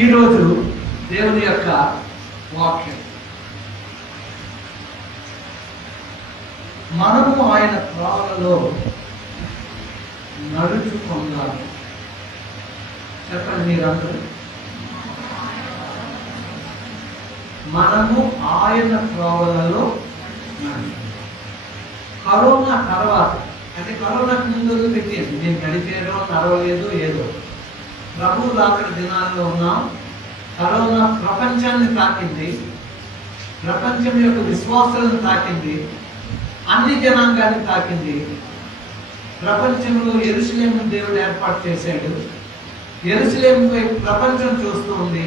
ఈరోజు దేవుని యొక్క వాక్యం, మనము ఆయన త్రోవలలో నడుచుకుందాము. చెప్పండి మీరందరూ. మనము ఆయన త్రోవలలో కరోనా తర్వాత, అంటే కరోనాకు ముందు పెట్టేది నేను నడిపేదో నడవలేదు ఏదో, ప్రభు రాకడ దినాల్లో ఉన్నాం. కరోనా ప్రపంచాన్ని తాకింది, ప్రపంచం యొక్క విశ్వాసాలను తాకింది, అన్ని జనాంగాన్ని తాకింది. ప్రపంచంలో యెరూషలేము దేవుడు ఏర్పాటు చేశాడు. యెరూషలేము వైపు ప్రపంచం చూస్తూ ఉంది.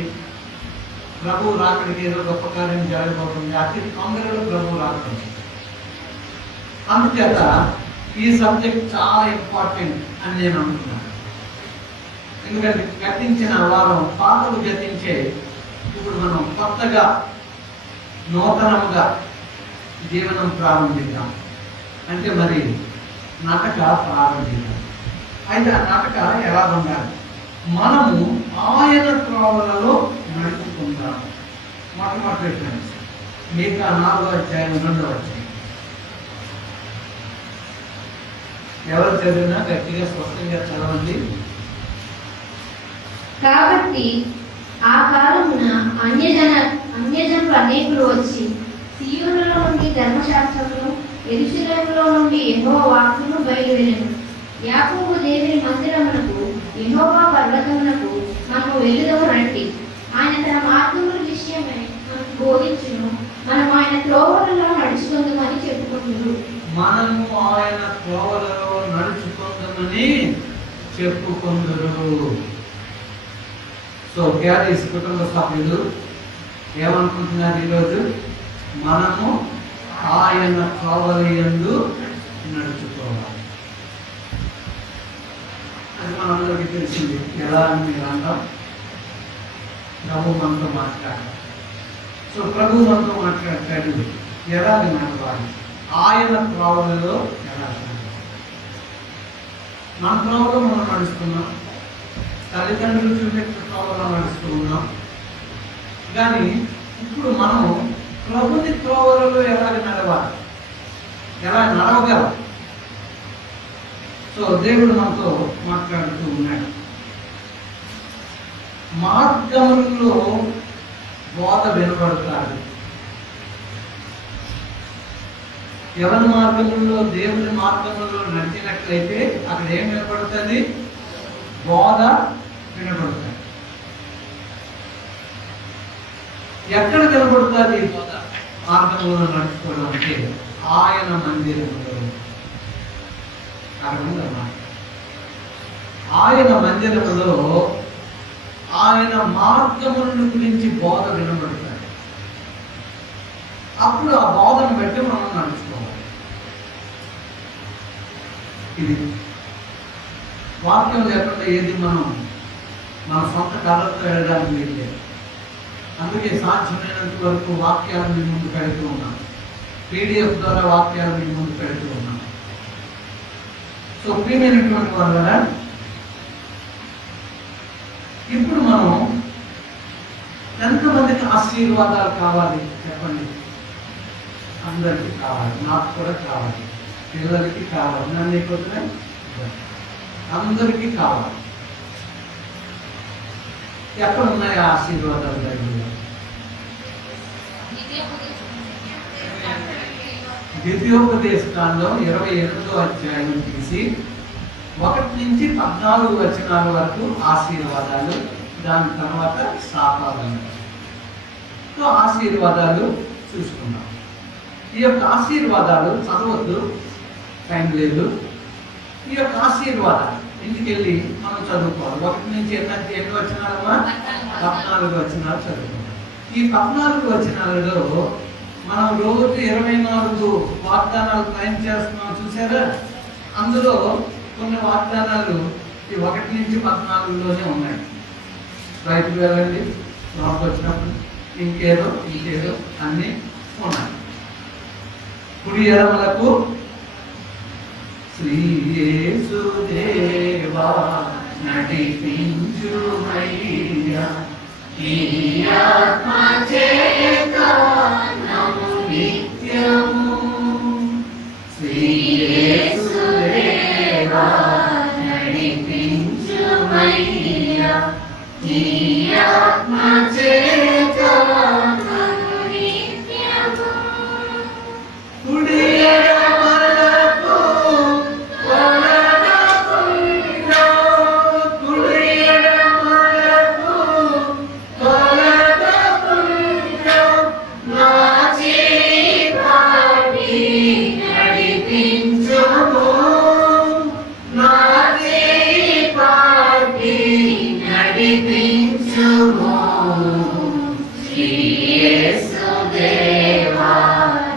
ప్రభు రాకడికి ఏదో గొప్ప కార్యం జరగబోతుంది. అతి తొందరలో ప్రభు రాకడి. అందుచేత ఈ సబ్జెక్ట్ చాలా ఇంపార్టెంట్ అని నేను అనుకున్నాను. ఎందుకంటే గతించిన వారం పాతలు గతించే, ఇప్పుడు మనం కొత్తగా నూతనంగా జీవనం ప్రారంభిద్దాం. అంటే మరి నటక ప్రారంభిద్దాం. అయితే ఆ నటక ఎలా ఉండాలి? మనము ఆయన త్రోవలలో నడుచుకుందాము. మొట్టమొదటి ఫ్రెండ్స్, మీకు 4వ అధ్యాయం 2వ అధ్యాయం ఎవరు చదివినా గట్టిగా స్పష్టంగా చదవండి. కాబట్టి ఆ కాలమున అన్యజనులు అనేకులు వచ్చి సీయోనులో నుండి ధర్మశాస్త్రమును, యెరూషలేములో నుండి యెహోవా వాక్కును బయలువెళ్ళెను. యాకోబు దేవుని మందిరమునకు, యెహోవా పర్వతమునకు మనము వెళ్ళుదము రండి. ఆయన తన మార్గముల విషయమై మనకు బోధించును. మనము ఆయన త్రోవలలో నడుచుకుందామని చెప్పుకుంటున్నారు. మనము ఆయన త్రోవలలో నడుచుకుందామని చెప్పుకుందరు. సో క్యారీస్ కుటుంబ సభ్యులు ఏమనుకుంటున్నారు ఈరోజు? మనము ఆయన త్రోవలయందు నడుచుకోవాలి. అది మనందరికీ తెలిసింది. ఎలా అని మీరు అంటాం? ప్రభు మనతో మాట్లాడారు. సో ప్రభు మనతో మాట్లాడతాడు. ఎలాగ నడవాలి? ఆయన త్రోవలలో ఎలా? మన త్రోవలో మనం నడుస్తున్నాం, తల్లిదండ్రులు చూపెట్టిన త్రోవలో నడుస్తూ ఉన్నాం. కానీ ఇప్పుడు మనం ప్రభుని త్రోవలలో ఎలాగ నడవాలి, ఎలా నడవగలం? సో దేవుడు మనతో మాట్లాడుతూ ఉన్నాడు. మార్గములలో బోధ వినబడతాడు. ఎవరి మార్గంలో? దేవుని మార్గంలో నడిచినట్లయితే అక్కడ ఏం వినపడుతుంది? బోధ వినపడుతుంది. ఎక్కడ వినపడుతుంది బోధ? మార్గంలో నడుచుకోవడం అంటే ఆయన మందిరంలో. అక్కడ ఉందన్నమాట. ఆయన మందిరంలో ఆయన మార్గములను గురించి బోధ వినబడుతుంది. అప్పుడు ఆ బోధను బట్టి మనం నడుచుకోవాలి. ఇది వాక్యం లేకుండా ఏది మనం మన సొంత కథలతో వెళ్ళడానికి వీల్లేదు. అందుకే సాధ్యమైనంత వరకు వాక్యాలను మీ ముందు పెడుతూ ఉన్నాం. PDF ద్వారా వాక్యాలు మీ ముందు పెడుతూ ఉన్నాం. సో ప్రియమైనటువంటి వాళ్ళ, ఇప్పుడు మనం ఎంతమందికి ఆశీర్వాదాలు కావాలి చెప్పండి? అందరికీ కావాలి. నాకు కూడా కావాలి, పిల్లలకి కావాలి, నన్ను కొద్దిగా అందరికీ కావాలి. ఎక్కడ ఉన్నాయి ఆశీర్వాదాలు? బైబిల్లో ద్వితీయోపదేశకాండం 28వ అధ్యాయం తీసి 1 నుంచి 14 వచనాల వరకు ఆశీర్వాదాలు, దాని తర్వాత శాపాలు. సో ఆశీర్వాదాలు చూసుకున్నాం. ఈ యొక్క ఆశీర్వాదాలు చదవద్దు, టైం లేదు. ఈ యొక్క ఆశీర్వాదాలు ఇంటికి వెళ్ళి మనం చదువుకోవాలి. 1 నుంచి ఎన్ని వచనాలమ్మా? 14 వచనాలు చదువుకోవాలి. ఈ 14 వచనాలలో మనం రోజు 24 వాగ్దానాలు ప్రయాణం చేస్తున్నాం. చూసారా? అందులో కొన్ని వాగ్దానాలు ఈ 1 నుంచి 14లోనే ఉన్నాయి. బయటకు వెళ్ళండి, లోపలికి వచ్చినప్పుడు ఇంకేదో అన్నీ ఉన్నాయి. కుడి ఎడమలకు శ్రీ యేసు దేవా నడిపించుమయ్యా ఈ ఆత్మ చేత నన్ను నిత్యము శ్రీ యేసు దేవా నడిపించుమయ్యా. ఈ ఆత్మ చేత నన్ను నిత్యము కుడి ఎడమలకు కొలవకుండా, కుడి ఎడమలకు కొలవకుండా నా చేయి పట్టి నడిపించుము, నా చేయి పట్టి నడిపించుము. శ్రీ యేసు దేవా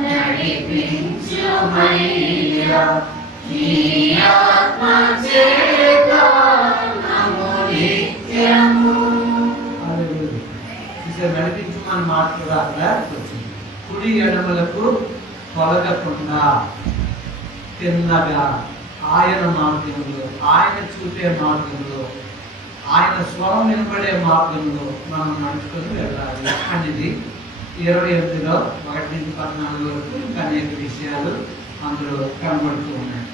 నడిపించుమయ్యా. నీ ఆత్మ చేత నన్ను నిత్యము. నడిపించమని మాట కూడా అక్కడ వచ్చింది. కుడి ఎడమలకు తొలగకుండా తిన్నగా ఆయన మార్గంలో, ఆయన చూపే మార్గంలో, ఆయన స్వరం వినబడే మార్గంలో మనం నడుచుకొని వెళ్ళాలి అనేది 28లో 1-14 వరకు ఇంకా అనేక విషయాలు అందులో కనబడుతూ ఉన్నాయి.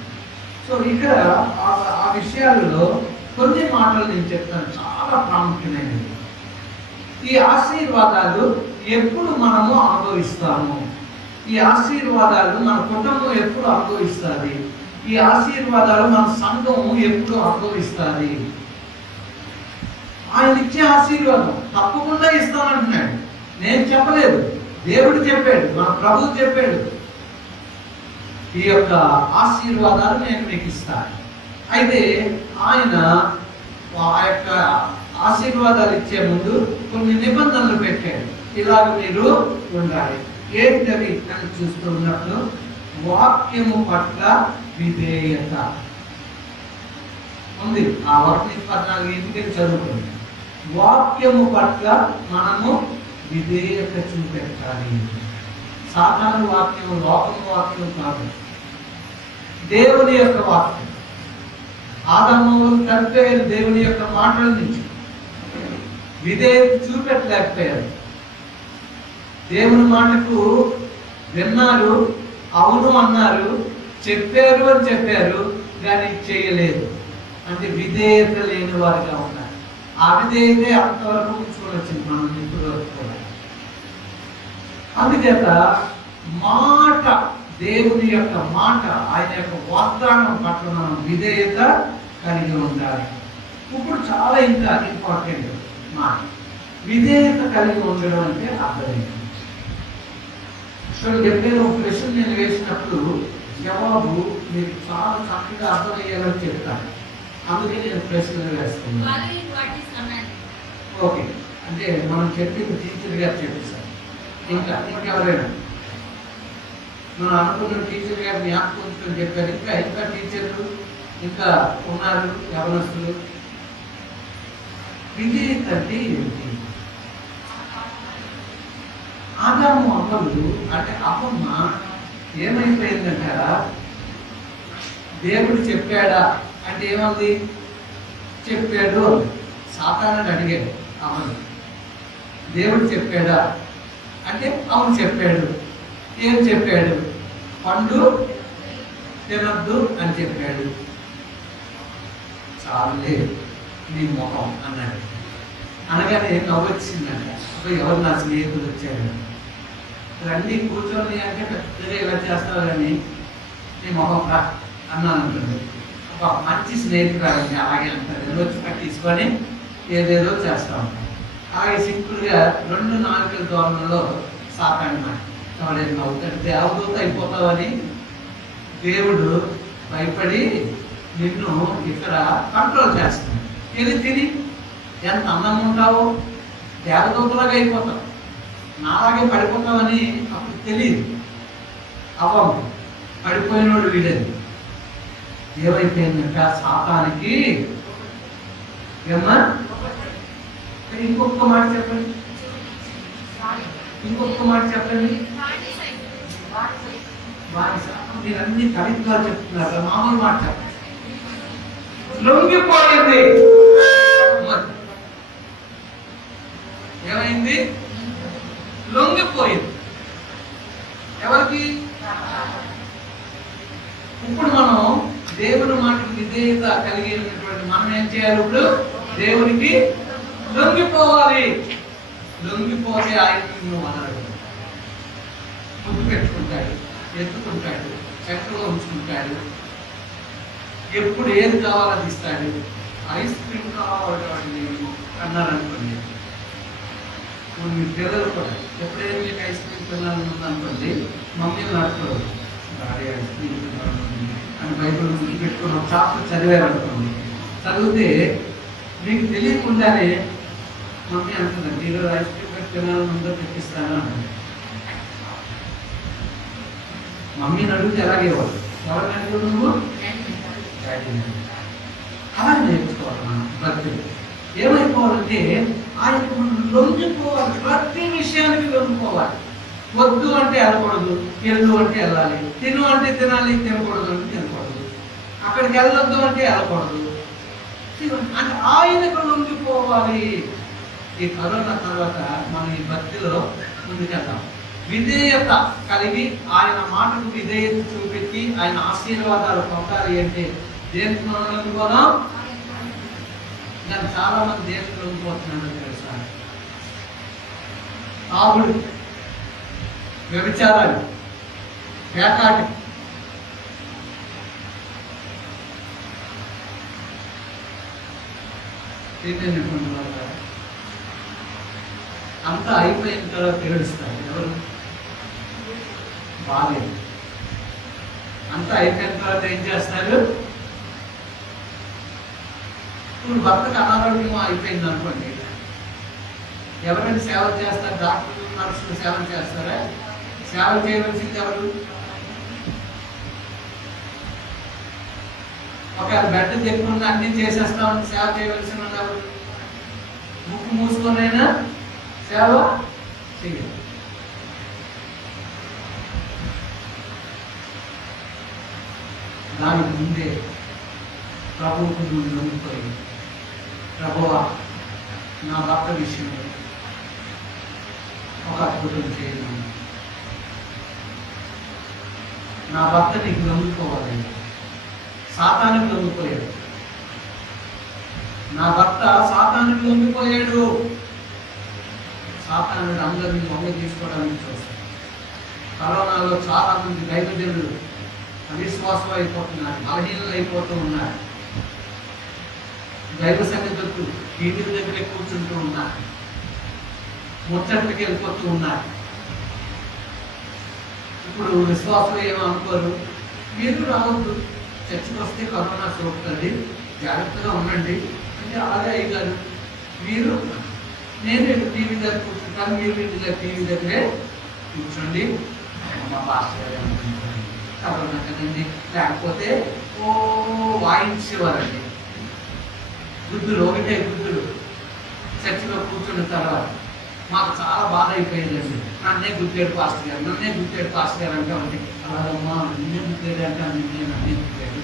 సో ఇక్కడ ఆ విషయాలలో కొన్ని మాటలు నేను చెప్తాను, చాలా ప్రాముఖ్యమైనవి. ఈ ఆశీర్వాదాలు ఎప్పుడు మనము అనుభవిస్తాము, ఈ ఆశీర్వాదాలు మన కుటుంబం ఎప్పుడు అనుభవిస్తుంది, ఈ ఆశీర్వాదాలు మన సంఘం ఎప్పుడు అనుభవిస్తుంది. ఆయన ఇచ్చే ఆశీర్వాదం తప్పకుండా ఇస్తానంటున్నాడు. నేను చెప్పలేదు, దేవుడు చెప్పాడు, మన ప్రభువు చెప్పాడు. ఈ యొక్క ఆశీర్వాదాలు నేను మీకు ఇస్తాను. అయితే ఆయన ఆ యొక్క ఆశీర్వాదాలు ఇచ్చే ముందు కొన్ని నిబంధనలు పెట్టాడు. ఇలాగ మీరు ఉండాలి. ఏంటవి అని చూస్తున్నప్పుడు వాక్యము పట్ల విధేయత ఉంది. ఆ 1-14 ఎందుకని చదువుకోండి. వాక్యము పట్ల మనము విధేయత చూపెట్టాలి. సాధారణ వాక్యం, లోకము వాక్యం కాదు, దేవుని యొక్క వాక్యం. ఆదాము కలిపారు దేవుని యొక్క మాటల నుంచి, విధేయత చూపెట్టలేకపోయారు. దేవుని మాటకు విన్నారు, అవును అన్నారు, చెప్పారు అని చెప్పారు, కానీ చేయలేదు. అంటే విధేయత లేని వారిగా ఉన్నారు. ఆ విధేయత అంతవరకు చూడొచ్చింది మనం ఇప్పుడు వరకు కూడా. అందుచేత మాట, దేవుని యొక్క మాట, ఆయన యొక్క వాగ్దానం పట్ల మనం విధేయత కలిగి ఉండాలి. ఇప్పుడు చాలా ఇంకా ఇంపార్టెంట్ మాట, విధేయత కలిగి ఉండడం అంటే అర్థం. ఎప్పుడైనా ఒక ప్రశ్న నేను వేసినప్పుడు జవాబు మీకు చాలా చక్కగా అర్థమయ్యేలా చెప్తాను. అందుకే నేను ప్రశ్నలు వేస్తున్నాను. ఓకే, అంటే మనం చెప్పింది టీచర్ గారు చెప్పేశారు. ఇంకెవరైనా మనం అనుకున్న టీచర్ గారు జ్ఞాపకం చెప్పారు. ఇంకా టీచర్లు ఇంకా ఉన్నారు, యవనస్తులు. విధేయత అంటే ఏంటి? ఆదాము అమ్మలు అంటే అమ్మమ్మ ఏమైపోయిందంట, దేవుడు చెప్పాడా అంటే ఏమంది? చెప్పాడు. సాతానుని అడిగాడు అమ్మని, దేవుడు చెప్పాడా అంటే అవును చెప్పాడు. ఏం చెప్పాడు? పండు తినద్దు అని చెప్పాడు. చాలులే నీ మొహం అన్నాడు. అనగానే నవ్వొచ్చిందంట. అప్పుడు ఎవరు నా స్నేహితులు వచ్చారు, రండి కూర్చొని అంటే పెద్దగా ఇలా చేస్తారు కానీ నీ మొహం రా అన్నాను అంటుంది. ఒక మంచి స్నేహితురాలని అలాగే అంటారు. వచ్చి తీసుకొని ఏదేదో చేస్తూ ఉంటారు. అలాగే సింపుల్గా 2 నాలుకల దూరంలో సాతాను మాట ఎవరైనా నవ్వుతాడు, దేవదూత అయిపోతావని దేవుడు భయపడి నిన్ను ఇక్కడ కంట్రోల్ చేస్తాడు. ఇది తిని ఎంత అందంగా ఉంటావో దేవదూతలాగా అయిపోతావు, నాలాగే పడిపోతావని అప్పుడు తెలియదు. అవ్వం పడిపోయినోడు వీడని ఏమైపోయిందంట సాతానికి. ఏమ్మా ఇంకొక మాట చెప్పండి, ఇంకొక మాట చెప్పండి. మీరు అన్ని కవిత్గా చెప్తున్నారు, మామూలు మాట చెప్పండి. లొంగిపోయింది. లొంగిపోవాలి. లొంగిపోతే ఆయన నిన్ను వదలడు. ముద్దు పెట్టుకుంటాడు, ఎత్తుకుంటాడు, చక్కగా ఉంచుకుంటాడు. ఎప్పుడు ఏది కావాలని ఇస్తాడు. ఐస్ క్రీమ్ కావాలండి అన్నారనుకోండి, ఇప్పుడు మీ పిల్లలు కూడా ఎప్పుడైనా మీకు ఐస్ క్రీమ్ తినాలని ఉందనుకోండి, మమ్మీని నడుపుకోరు, డాడీ ఐస్ క్రీమ్ తినాలని అని బైబిల్ ముందు పెట్టుకుని ఒక చాప్టర్ చదివారనుకోండి. చదివితే మీకు తెలియకుండానే మమ్మీ అంటుందండి, ఈరోజు ఐస్ క్రీమ్ పెట్టి తినాలని ఉందో తెప్పిస్తాను అంటుంది. మమ్మీని అడిగితే ఎలాగే వాళ్ళు ఎవరిని అడిగావు నువ్వు? అలా నేర్చుకోవాలి మనం భక్తులు. ఏమైపోవాలంటే ఆయనకు మనం లొంగిపోవాలి, ప్రతి విషయానికి లొంగిపోవాలి. వద్దు అంటే వెళ్ళకూడదు, వెళ్ళు అంటే వెళ్ళాలి, తిను అంటే తినాలి, తినకూడదు అంటే తినకూడదు, అక్కడికి వెళ్ళొద్దు అంటే వెళ్ళకూడదు. అంటే ఆయనకు లొంగిపోవాలి. ఈ కరోనా తర్వాత మనం ఈ భక్తిలో ముందుకెళ్తాం. విధేయత కలిగి ఆయన మాటకు విధేయత చూపెట్టి ఆయన ఆశీర్వాదాలు పొందాలి అంటే దేనికి మనం లొంగిపోదాం? దాన్ని చాలా మంది దేనికి లొంగిపోతున్నారో తెలుసా? ఆవుడు, వ్యభిచారాలు, పేకాటి, ఏంటంటే అంతా అయిపోయిన తర్వాత ఏడుస్తారు. ఎవరు? బాలేదు. అంతా అయిపోయిన తర్వాత ఏం చేస్తారు? ఇప్పుడు భర్తకు అనారోగ్యం అయిపోయింది అనుకోండి, ఎవరైనా సేవ చేస్తారు? డాక్టర్లు, నర్సులు సేవ చేస్తారా? సేవ చేయవలసింది ఎవరు? ఒకవేళ బెడ్ చెప్పుకుని అన్ని చేసేస్తామని సేవ చేయవలసిన ఎవరు? ముక్కు మూసుకొనైనా సేవ చేయాలి. దానికి ముందే ప్రభువుకు నువ్వు లొంగిపోయి, ప్రభువా నా భర్త విషయంలో ఒక అద్భుతం చేయను, నా భర్త నీకు లొంగిపోవాలి. సాతానికి లొంగిపోయాడు, నా భర్త సాతానికి లొంగిపోయాడు. సాతానుడు అందరినీ లొంగ తీసుకోవడానికి చూస్తాడు. కరోనాలో చాలా మంది దైవజనులు అవిశ్వాసం అయిపోతున్నారు, బలహీనలు అయిపోతూ ఉన్నారు. దైవ సన్నిధులకు టీవీల దగ్గరే కూర్చుంటూ ఉన్నారు, ముచ్చట్లకి వెళ్ళిపోతూ ఉన్నారు. ఇప్పుడు విశ్వాసులు ఏమో అనుకోరు, మీరు రావద్దు, చర్చకు వస్తే కరోనా సోకుతుంది, జాగ్రత్తగా ఉండండి అంటే అలాగే అయ్యారు. మీరు నేను టీవీ దగ్గర కూర్చుంటాను, మీరు ఇంటి టీవీ దగ్గరే కూర్చోండి, మా పాస్టర్ అనుకుంటాను కరోనా కదండి, లేకపోతే ఓ వాయించేవారండి. బుద్ధుడు ఒకటే బుద్ధుడు చర్చిలో కూర్చున్న తర్వాత మాకు చాలా బాధ అయిపోయిందండి. నన్నే గుర్తాడు పాస్టర్ గారు, నన్నే గుర్తాడు పాస్టర్ గారు అంటే ఉంది. అలాగమ్మా నిన్నే గుర్తాడు అంటే నన్నే గుర్తాడు,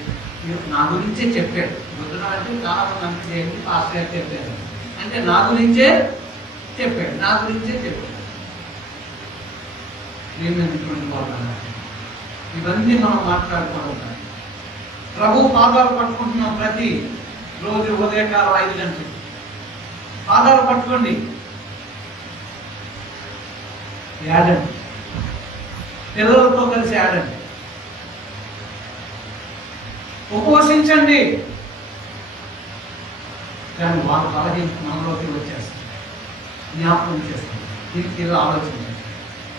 నా గురించే చెప్పాడు. బుద్ధుడు అంటే చాలా మంది ఏంటి పాస్టర్ గారు చెప్పారు అంటే నా గురించే చెప్పాడు, నా గురించే చెప్పాడు. ఇవన్నీ మనం మాట్లాడుకోవడం. ప్రభు పాదాలు పట్టుకుంటున్నాం ప్రతి రోజు ఉదయకాలం 5 గంటలకి. పాదాలు పట్టుకోండి, ఏడండి, పిల్లలతో కలిసి ఏడండి, ఉపవసించండి. కానీ వాళ్ళ బలహీన మనలోకి వచ్చేస్తుంది, జ్ఞాపకం చేస్తుంది. దీనికి ఇలా ఆలోచించండి.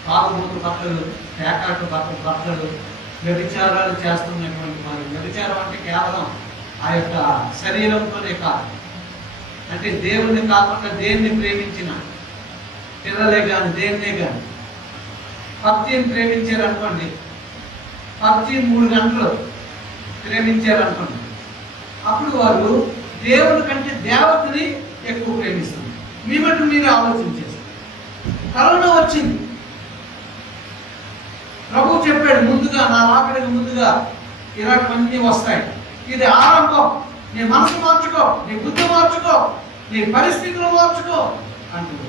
తాగుబోతు భర్తలు, పేకాటు భర్తలు, వ్యభిచారాలు చేస్తున్నటువంటి వారు. వ్యభిచారం అంటే కేవలం ఆ యొక్క శరీరంతోనే కాదు, అంటే దేవుణ్ణి కాకుండా దేన్ని ప్రేమించిన పిల్లలే కానీ దేన్నే కానీ. పబ్జీని ప్రేమించారనుకోండి, పబ్జీ 3 గంటలు ప్రేమించారనుకోండి, అప్పుడు వారు దేవుడి కంటే దేవతని ఎక్కువ ప్రేమిస్తుంది. మీ బట్టి మీరు ఆలోచించేస్తారు. కరోనా వచ్చింది, ప్రభు చెప్పాడు ముందుగా, నా రాకడికి ముందుగా ఇలాంటివన్నీ వస్తాయి. ఇది ఆరంభం. నీ మనసు మార్చుకో, నీ బుద్ధి మార్చుకో, నీ పరిస్థితులు మార్చుకో అంటుంది.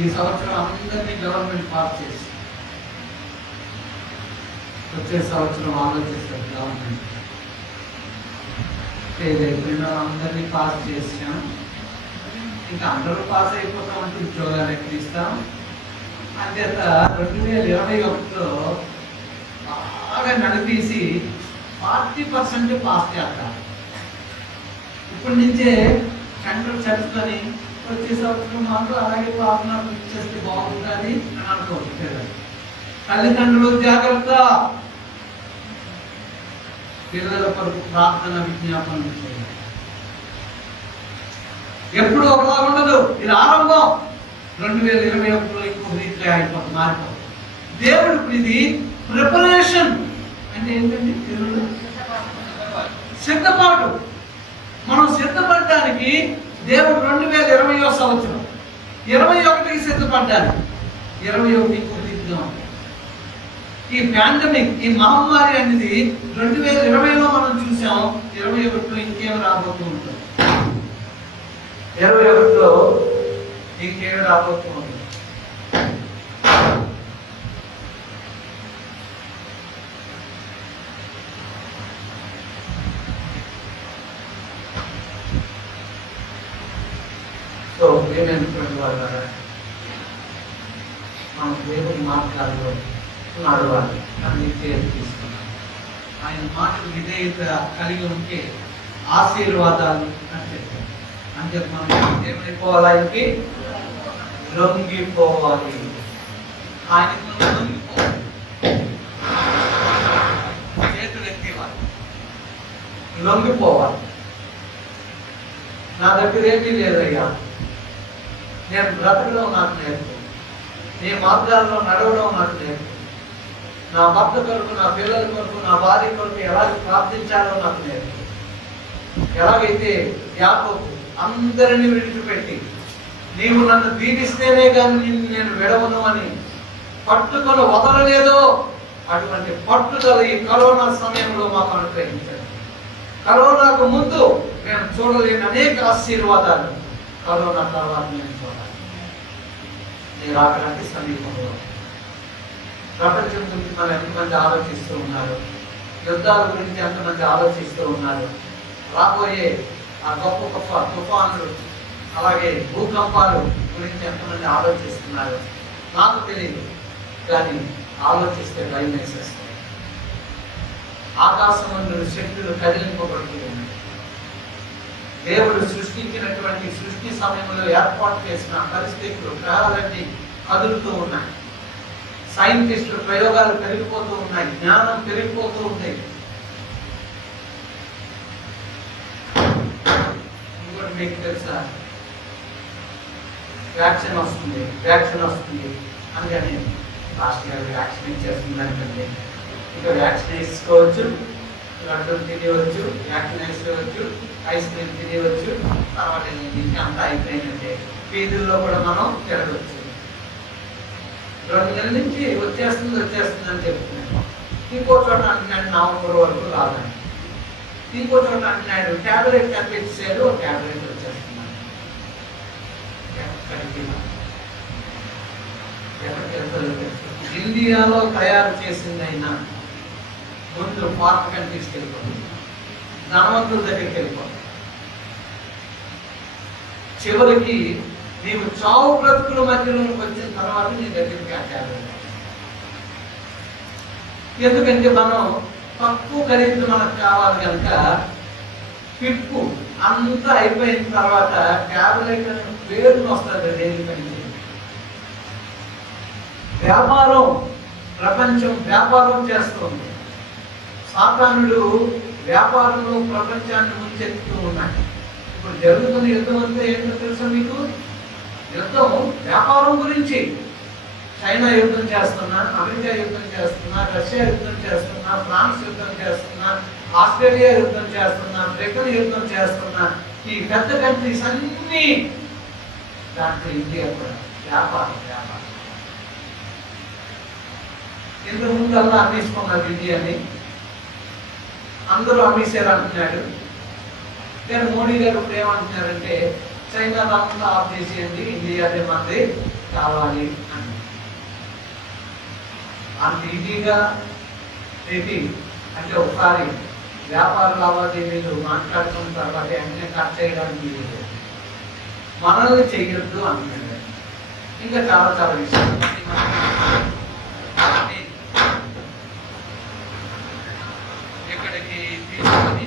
ఈ సంవత్సరం అందరినీ గవర్నమెంట్ పాస్ చేసి వచ్చే సంవత్సరం ఆలోచిస్తారు గవర్నమెంట్ ఫెయిల్ అయిపోయిన అందరినీ పాస్ చేసాం, ఇంకా అందరూ పాస్ అయిపోతామంటే ఉద్యోగాలు ఎక్కిస్తాం. అంచేత 2021లో బాగా నడిపేసి 40% పాస్ చేస్తాం. ఇప్పటి నుంచే సెంటర్ చదువుకొని వచ్చే సంవత్సరం మాత్రం అలాగే ప్రార్థన చేస్తే బాగుంటుంది అని అనుకోవచ్చు. తల్లిదండ్రులు జాగ్రత్త, పిల్లల కొరకు ప్రార్థన విజ్ఞాపన చేయాలి. ఎప్పుడు ఒకలా ఉండదు, ఇది ఆరంభం. 2021లో ఇంకో రీతిగా అయిపోతుంది, మారిపోతుంది. దేవుడికి ఇది ప్రిపరేషన్ అంటే ఏంటండి? సిద్ధపాటు. మనం సిద్ధపడడానికి దేవుడు 2020వ సంవత్సరం 21కి సిద్ధపడ్డారు. 21 ఇంకో రీతిగా ఉంది. ఈ పాండమిక్, ఈ మహమ్మారి అనేది 2020లో మనం చూసాం. 21లో ఇంకేం రాబోతూ ఉంటుంది. 21లో ఇంకేం రాబోతూ ఉంటుంది. సో ఏమైనటువంటి వాళ్ళ మనం దేవుని మార్గాల్లో నడవాలి, అన్ని పేరు తీసుకున్నాం. ఆయన మాటలు విధేయత కలిగి ఉంటే ఆశీర్వాదాలు అంటే మనం ఏమైపోవాలి? ఆయనకి లొంగిపోవాలి. ఆయనకు లొంగిపోవాలి, చేతులు ఎత్తేవాలి, లొంగిపోవాలి. నా దగ్గర ఏమీ లేదయ్యా, నేను బ్రతకడం నాకు నేర్పు, నీ మార్గాల్లో నడవడం నాకు నేర్పు, నా భర్త కొరకు, నా పిల్లల కొరకు, నా భార్య కొరకు ఎలా ప్రార్థించాలో నాకు నేర్పు. ఎలాగైతే యాకోబు అందరినీ విడిచిపెట్టి నీవు నన్ను దీవిస్తేనే కానీ నేను విడవను అని పట్టుకొని వదలలేదో అటువంటి పట్టుదల ఈ కరోనా సమయంలో మాకు అనుగ్రహించాడు. కరోనాకు ముందు మేము చూడలేని అనేక ఆశీర్వాదాలు కరోనా తర్వాత నేను చూడాలి. నేను అక్కడికి సమీపంలో ప్రపంచం గురించి మనం ఎంతమంది ఆలోచిస్తూ ఉన్నారు, యుద్ధాల గురించి ఎంతమంది ఆలోచిస్తూ ఉన్నారు, రాబోయే ఆ గొప్ప గొప్ప తుఫానులు అలాగే భూకంపాలు గురించి ఎంతమంది ఆలోచిస్తున్నారు నాకు తెలియదు, కానీ ఆలోచిస్తే భయం వేసేస్తాయి. ఆకాశమందుల శక్తులు కదిలింపబడుతూ ఉన్నాయి. దేవుడు సృష్టించినటువంటి సృష్టి సమయంలో ఏర్పాటు చేసిన పరిస్థితులు గ్రహాలన్నీ కదులుతూ ఉన్నాయి. సైంటిస్టులు ప్రయోగాలు పెరిగిపోతూ ఉన్నాయి, జ్ఞానం పెరిగిపోతూ ఉంది. ఇంకోటి మీకు తెలుసా, వ్యాక్సిన్ వస్తుంది అందుకని లాస్ట్ ఇయర్ వ్యాక్సిన్ ఇచ్చేస్తుందంటే ఇంకా వ్యాక్సిన్ వేసుకోవచ్చు, లడ్డూలు తినేవచ్చు, వ్యాక్సిన్ వేసుకోవచ్చు, ఐస్ క్రీమ్ తినేవచ్చు, తర్వాత అంతా అయిపోయిందంటే వీధుల్లో కూడా మనం తిరగవచ్చు. 2 నెలల నుంచి వచ్చేస్తుంది అని చెప్తున్నాను. ఇంకో చోట అంటున్నాడు నవంబర్ వరకు రాదని, ఇంకో చోట అంటున్నాడు ట్యాబ్లెట్ కనిపించాడు, ట్యాబ్లెట్ వచ్చేస్తున్నాడు. ఇండియాలో తయారు చేసింది అయినా ముందు ఫారెన్ కంట్రీస్కి వెళ్ళిపోతుంది, ధనవంతుల దగ్గరికి వెళ్ళిపోతుంది. చివరికి నీవు చావు బ్రతుకుల మధ్యలోకి వచ్చిన తర్వాత నీ దగ్గరికి ఆచారు. ఎందుకంటే మనం తక్కువ ఖరీదు మనకు కావాలి కనుక పిప్పు అంతా అయిపోయిన తర్వాత ట్యాబ్లెట్ పేరును వస్తుంది. దేని పని వ్యాపారం, ప్రపంచం వ్యాపారం చేస్తుంది. సాతానుడు వ్యాపారంలో ప్రపంచాన్ని ముంచెత్తుతూ ఉన్నాయి. ఇప్పుడు జరుగుతున్న యుద్ధం అంతా ఏంటో తెలుసా మీకు? యుద్ధం వ్యాపారం గురించి. చైనా యుద్ధం చేస్తున్నా, అమెరికా యుద్ధం చేస్తున్నా, రష్యా యుద్ధం చేస్తున్నా, ఫ్రాన్స్ యుద్ధం చేస్తున్నా, ఆస్ట్రేలియా యుద్ధం చేస్తున్నా, బ్రిటన్ యుద్ధం చేస్తున్నా. ఈ పెద్ద కంట్రీస్ అన్నీ దాంట్లో ఇండియా కూడా వ్యాపారం. ఇంతకు ముందు అలా అమ్మేసుకున్నారు ఇండియాని, అందరూ అమ్మేశారు అంటున్నాడు. కానీ మోడీ గారు ఇప్పుడు ఏమంటున్నారంటే చైనా అంతా ఆఫ్ చేసేయండి, ఇండియాదే మంది కావాలి అని. అంత ఈజీగా ఏంటి అంటే ఒకసారి వ్యాపార లావాదేవీలు మాట్లాడుకున్న తర్వాత వెంటనే కట్ చేయడానికి లేదు. మనల్ని చెయ్యొద్దు అంటున్నాడు. ఇంకా చాలా చాలా విషయాలు ఇక్కడికి తీసుకొని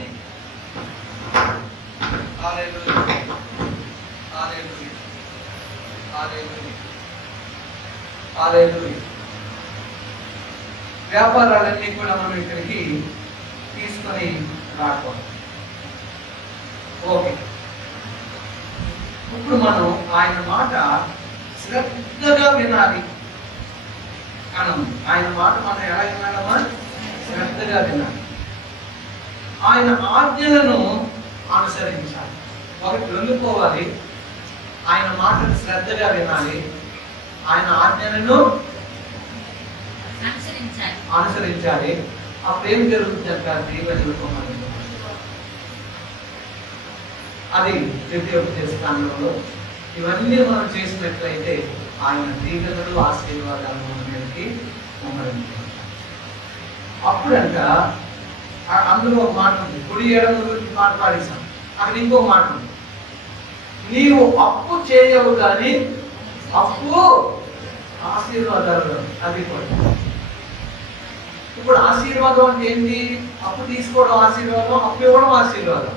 వ్యాపారాలన్నీ కూడా మనం ఇక్కడికి తీసుకొని రాకూడదు. ఓకే, ఇప్పుడు మనం ఆయన మాట శ్రద్ధగా వినాలి అనం. ఆయన మాట మనం ఎలా వినాలమ్మా? శ్రద్ధగా వినాలి. ఆయన ఆజ్ఞలను అనుసరించాలి. ఒకటి లొంగిపోవాలి, ఆయన మాటను శ్రద్ధగా వినాలి, ఆయన ఆజ్ఞలను అనుసరించాలి. అప్పుడు ఏం జరుగుతుందంటే దీవెనలు అది ద్వితీయోపదేశకాండంలో ఇవన్నీ మనం చేసినట్లయితే ఆయన దీవెనలు ఆశీర్వాదాలు మన మీదకి కుమ్మరించాలి. అప్పుడంట అందులో ఒక మాట ఉంది, కుడి ఎడమ గురించి మాట పాడేశాం. అక్కడ ఇంకో మాట ఉంది, నీవు అప్పు చేయవు కానీ అప్పు ఆశీర్వాదాలు. అది కూడా ఇప్పుడు ఆశీర్వాదం అంటే ఏంటి? అప్పు తీసుకోవడం ఆశీర్వాదం, అప్పు ఇవ్వడం ఆశీర్వాదం.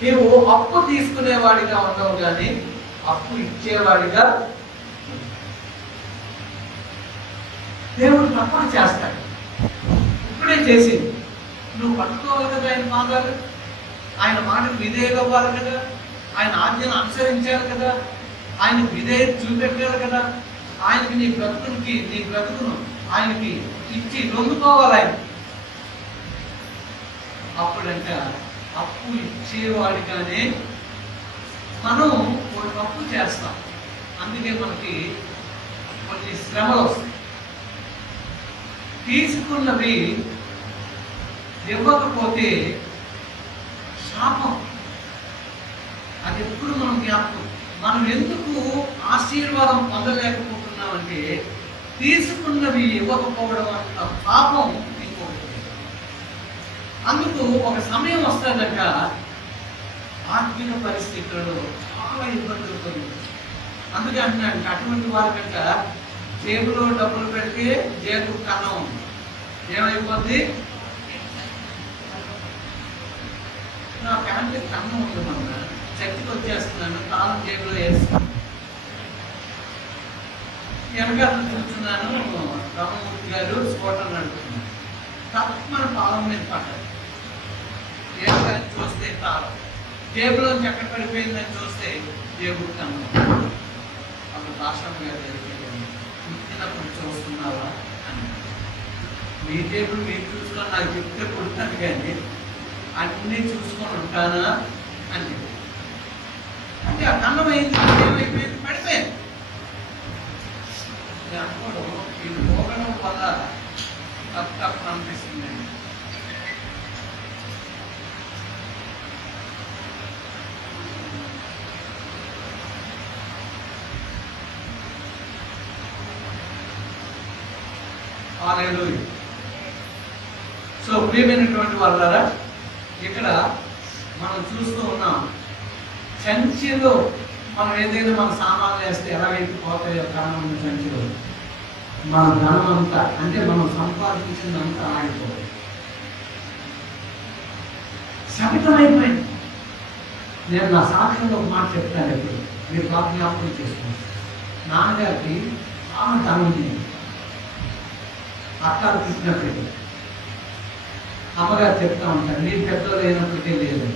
నీవు అప్పు తీసుకునేవాడిగా ఉండవు కానీ అప్పు ఇచ్చేవాడిగా. దేవుడు తప్పని చేస్తాడు. ఇప్పుడే చేసింది, నువ్వు పట్టుకోవాలి కదా ఆయన పాదాలు, ఆయన మాటకు విధేయులు అవ్వాలి కదా, ఆయన ఆజ్ఞను అనుసరించాలి కదా, ఆయనకు విధేయత చూపెట్టాలి కదా, ఆయనకి నీ బ్రతుకును ఆయనకి ఇచ్చి లొంగిపోవాలి ఆయన. అప్పుడంట అప్పు ఇచ్చేవాడిగానే మనం ఒక తప్పు చేస్తాం. అందుకే మనకి కొన్ని శ్రమలు వస్తాయి. తీసుకున్నవి ఇవ్వకపోతే శాపం. అది ఎప్పుడు మనం జ్ఞాపకం. మనం ఎందుకు ఆశీర్వాదం పొందలేకపోతున్నామంటే తీసుకున్నవి ఇవ్వకపోవడం అంత పాపం ఇంకొకటి. అందుకు ఒక సమయం వస్తుందట ఆర్థిక పరిస్థితులలో చాలా ఇబ్బందులు పొందుతుంది. అందుకే అంటున్నాడు, అటువంటి వారికంట జేబులో డబ్బులు పెడితే జేబు కన్నం ఏమైపోద్ది? నా ప్యాంటు కన్నం ఉంది, మన చర్చికి వచ్చేస్తున్నాను, తాళం జేబులో వేస్తాను, వెనకాల చూస్తున్నాను, రామమూర్తి గారు స్కూటర్ నడుపుతున్నాను, తప్ప తాళం మీద పడ్డారు. ఏమైనా చూస్తే తాళం జేబులో ఎక్కడ పడిపోయిందని చూస్తే జేబు కన్నం. అప్పుడు రాష్ట్రం గారు ఇచ్చినప్పుడు చూస్తున్నావా అని, మీ జేబులు మీరు చూసుకొని నాకు చెప్తే కొడుతాను కానీ అన్నీ చూసుకొని ఉంటానా అని చెప్పి. అంటే ఆ కన్నం అయింది, ఏమైపోయింది? పడిపోయింది. అనుకోవడం ఇది పోగడం వల్ల తప్పు అనిపిస్తుంది. సో ప్రియమైనటువంటి వాళ్ళారా, ఇక్కడ మనం చూస్తూ ఉన్నాం, సంచిలో మనం ఏదైనా మన సామాన్లు వేస్తే ఎలాగైతే పోతాయో కారణం సంచిలో మన ధనం అంతా, అంటే మనం సంపాదించిందంతా ఆగిపోతుంది, శమితమైపోయింది. నేను నా సాక్ష్యంలో ఒక మాట చెప్తాను, ఇప్పుడు మీరు జ్ఞాపకం చేసుకోండి. నాన్నగారికి చాలా ధనం ఉంది, అక్కలు పుట్టినప్పటికీ అమ్మగారు చెప్తా ఉంటారు, నీ పెద్దలు లేనప్పటికే లేదు.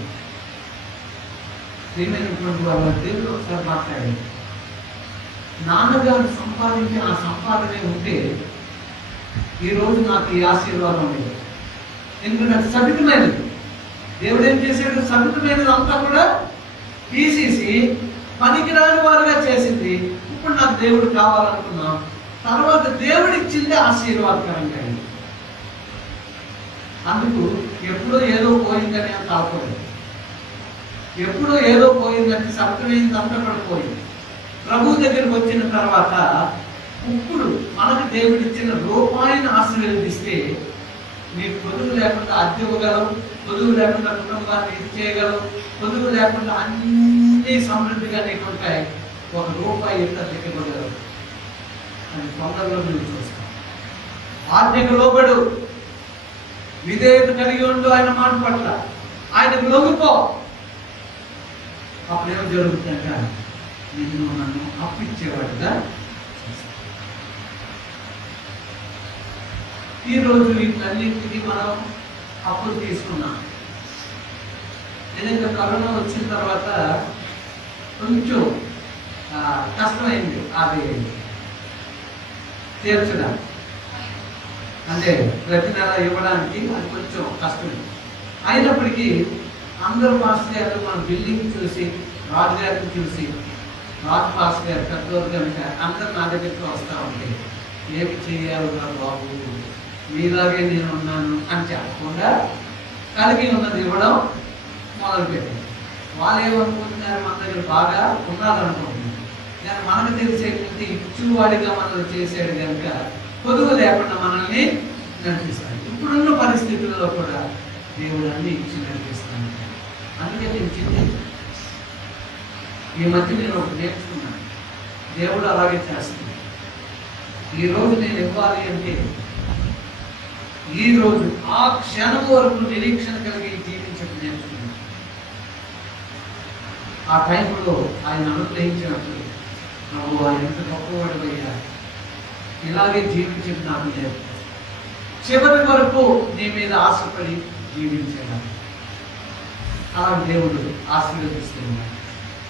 ఏమైనటువంటి వాళ్ళ దేవుడు ఒకసారి మాట్లాడారు, నాన్నగారు సంపాదించిన ఆ సంపాదనే ఉంటే ఈరోజు నాకు ఈ ఆశీర్వాదం లేదు. ఎందుకంటే అది సభితమైనది. దేవుడు ఏం చేశాడు? సభితమైనది అంతా కూడా తీసేసి పనికిరాని వారుగా చేసింది. ఇప్పుడు నాకు దేవుడు కావాలనుకున్నాం, తర్వాత దేవుడు ఇచ్చింది ఆశీర్వాదకరంగా అయింది. అందుకు ఎప్పుడో ఏదో పోయిందని అంత ఆపలేదు. ఎప్పుడో ఏదో పోయిందంటే సభ్యమైంది అంతా కూడా పోయింది. ప్రభు దగ్గరికి వచ్చిన తర్వాత ఇప్పుడు మనకు దేవుడు ఇచ్చిన రూపాయిని ఆశీర్వదిస్తే నీకు పొదుగు లేకుండా అద్దె ఇవ్వగలవు, పొదుగు లేకుండా కుటుంబాన్ని ఇది చేయగలవు, పొదుగు లేకుండా అన్ని సమృద్ధిగా నీకు ఉంటాయి. ₹1 ఎంత ఇవ్వగలవు అని తొందరలో నువ్వు చూస్తావు. ఆజ్ఞకు లోబడు, విధేయత కలిగి ఉండు ఆయన మాట పట్ల, ఆయనకు లొంగిపో. అప్పుడు ఏం జరుగుతుందంటే నిన్ను నన్ను అప్పిచ్చేవాడుగా. ఈరోజు వీటన్నింటినీ మనం అప్పులు తీసుకున్నాం. నేను కరోనా వచ్చిన తర్వాత కొంచెం కష్టమైంది అది తీర్చడానికి, అంటే ప్రతి నెల ఇవ్వడానికి అది కొంచెం కష్టమైంది. అయినప్పటికీ అందరూ పాస్టర్ గారు మన బిల్డింగ్ చూసి, రాజుగారిని చూసి, రాజు పాస్టర్ గారు పెద్దవారు కనుక అందరు నా దగ్గరికి వస్తూ ఉంటే ఏమి చేయాలి బాబు, మీలాగే నేను ఉన్నాను అని చెప్పకుండా కలిగి ఉన్నది ఇవ్వడం మొదలుపెట్టింది. వాళ్ళు ఏమనుకుంటున్నారు, మన దగ్గర బాగా ఉన్నారనుకుంటున్నారు. కానీ మనకు తెలిసేటువంటి ఇచ్చువాడిగా మనల్ని చేసాడు కనుక పొదుగు లేకుండా మనల్ని నడిపిస్తాడు. ఇప్పుడున్న పరిస్థితుల్లో కూడా దేవుడు అన్ని ఇచ్చి నడిపిస్తాను. అందుకే నేను చింతించాను. ఈ మధ్య నేను ఒకటి నేర్చుకున్నాను, దేవుడు అలాగే చేస్తున్నాడు. ఈరోజు నేను ఇవ్వాలి అంటే ఈరోజు ఆ క్షణం వరకు నిరీక్షణ కలిగి జీవించడం నేర్చుకున్నాను. ఆ టైంలో ఆయన అనుగ్రహించినప్పుడు నువ్వు ఆయన ఎంత గొప్పవాడు అయ్యా, ఇలాగే జీవించడం నాకు లేదు. చివరి వరకు నీ మీద ఆశపడి జీవించాను. అలా దేవుడు ఆశీర్వదిస్తున్నాడు.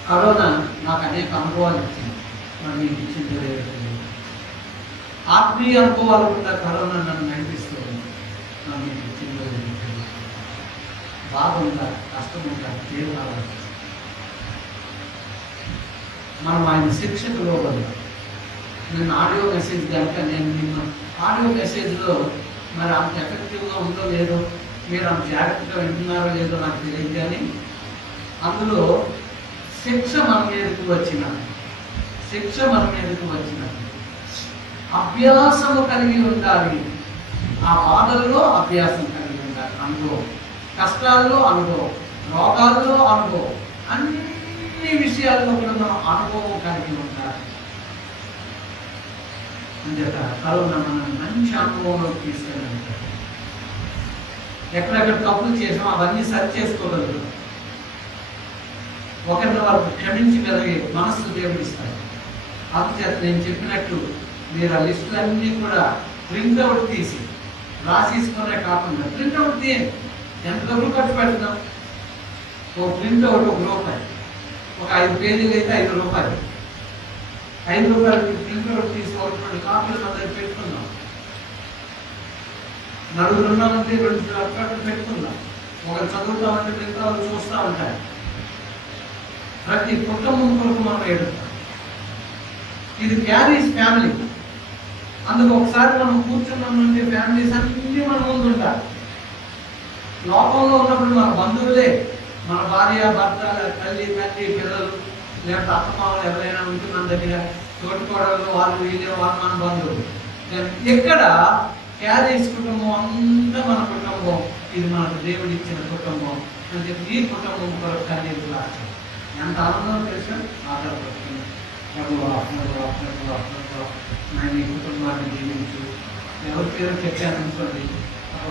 కరోనా నాకు అనేక అనుభవాలు ఇచ్చింది, మరి నీకు ఇచ్చింది లేదు. ఆత్మీయ అనుభవాలు కూడా కరోనా నన్ను నడిపిస్తూ ఉంది. నాకు నీకు ఇచ్చింది లేదు. బాధ ఉందా, కష్టం ఉందా, ఏది కావాలి. మనం ఆయన శిక్షకు లోబడి నేను ఆడియో మెసేజ్ కనుక నేను నిన్న ఆడియో మెసేజ్లో మరి అంత ఎఫెక్టివ్గా ఉందో లేదో, మీరు అంత జాగ్రత్తగా వింటున్నారో లేదో నాకు తెలియదు. కానీ అందులో శిక్ష మన మీదకు వచ్చిన అభ్యాసము కలిగి ఉండాలి. ఆ బాధల్లో అభ్యాసం కలిగి ఉండాలి, అనుభవం, కష్టాల్లో అనుభవం, రోగాల్లో అనుభవం, అన్ని విషయాల్లో కూడా మనం అనుభవం కలిగి ఉండాలి. అంచేత కరోనా మనం మంచి అనుభవంలోకి తీసుకెళ్ళాలి. ఎక్కడెక్కడ తప్పులు చేసాం అవన్నీ సరి చేసుకోగలుగుతాం. ఒకరిని వారు క్షమించగలిగే మనస్సు దేవుడిస్తాడు. అందుచేత నేను చెప్పినట్టు మీరు ఆ లిస్టులన్నీ కూడా ప్రింట్అవుట్ తీసి రాసేసుకునే కాకుండా ప్రింట్అవుట్ తీయండి. ఎంత డబ్బులు ఖర్చు పెడుతున్నాం? ఒక ప్రింట్అవుట్ ₹1, ఒక 5 పేజీలు అయితే ₹5. ₹5 ప్రింట్అవుట్ తీసి 1-2 కాపీలు మన దగ్గర పెట్టుకుందాం. నలుగురు ఉన్నామంటే 2 అక్కడ పెట్టుకుందాం. ఒకరు చదువుతామంటే మిగతా వాళ్ళు చూస్తూ ఉంటారు. ప్రతి కుటుంబం కొరకు మనం ఏడుస్తాం. ఇది క్యారీస్ ఫ్యామిలీ. అందుకు ఒకసారి మనం కూర్చున్నామంటే ఫ్యామిలీస్ అన్నీ మన ముందు ఉంటారు. లోకంలో ఉన్నప్పుడు మన బంధువులే, మన భార్య, భర్త, తల్లి, తండ్రి, పిల్లలు, లేకపోతే అత్తమామలు ఎవరైనా ఉంటే మన దగ్గర తోటికోడలు, వాళ్ళు వీళ్ళు మన బంధువులు. ఎక్కడ క్యారీస్ కుటుంబం అంతా మన కుటుంబం, ఇది మనకు దేవుడు ఇచ్చిన కుటుంబం అని చెప్పి ఈ కుటుంబం కొరకు కన్నీరు రాశారు. ఎంత ఆనందం తెలుసా? ఆధారపడుతుంది. నేను ఈ కుటుంబాన్ని జీవించు. ఎవరి పేరు చెప్పాను అనుకోండి,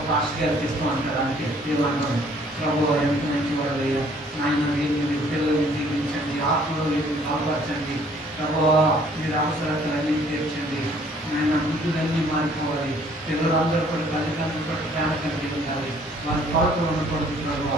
పాస్టర్ గారు చేస్తూ అంటారు. అంటే ఏమన్నాను, ప్రభు ఎంత మంచి వాడు అయ్యా, ఆయన మీరు పిల్లల్ని జీవించండి, ఆత్మలో వీటిని కాపార్చండి, ప్రభు మీరు అవసరాలన్నీ తీర్చండి, ఆయన బుద్ధులన్నీ మారిపోవాలి, పిల్లలందరూ కూడా తల్లిదండ్రులు కూడా ప్రేమ కలిగి ఉండాలి, వారి కొరతలు ఉండకూడదు ప్రభు,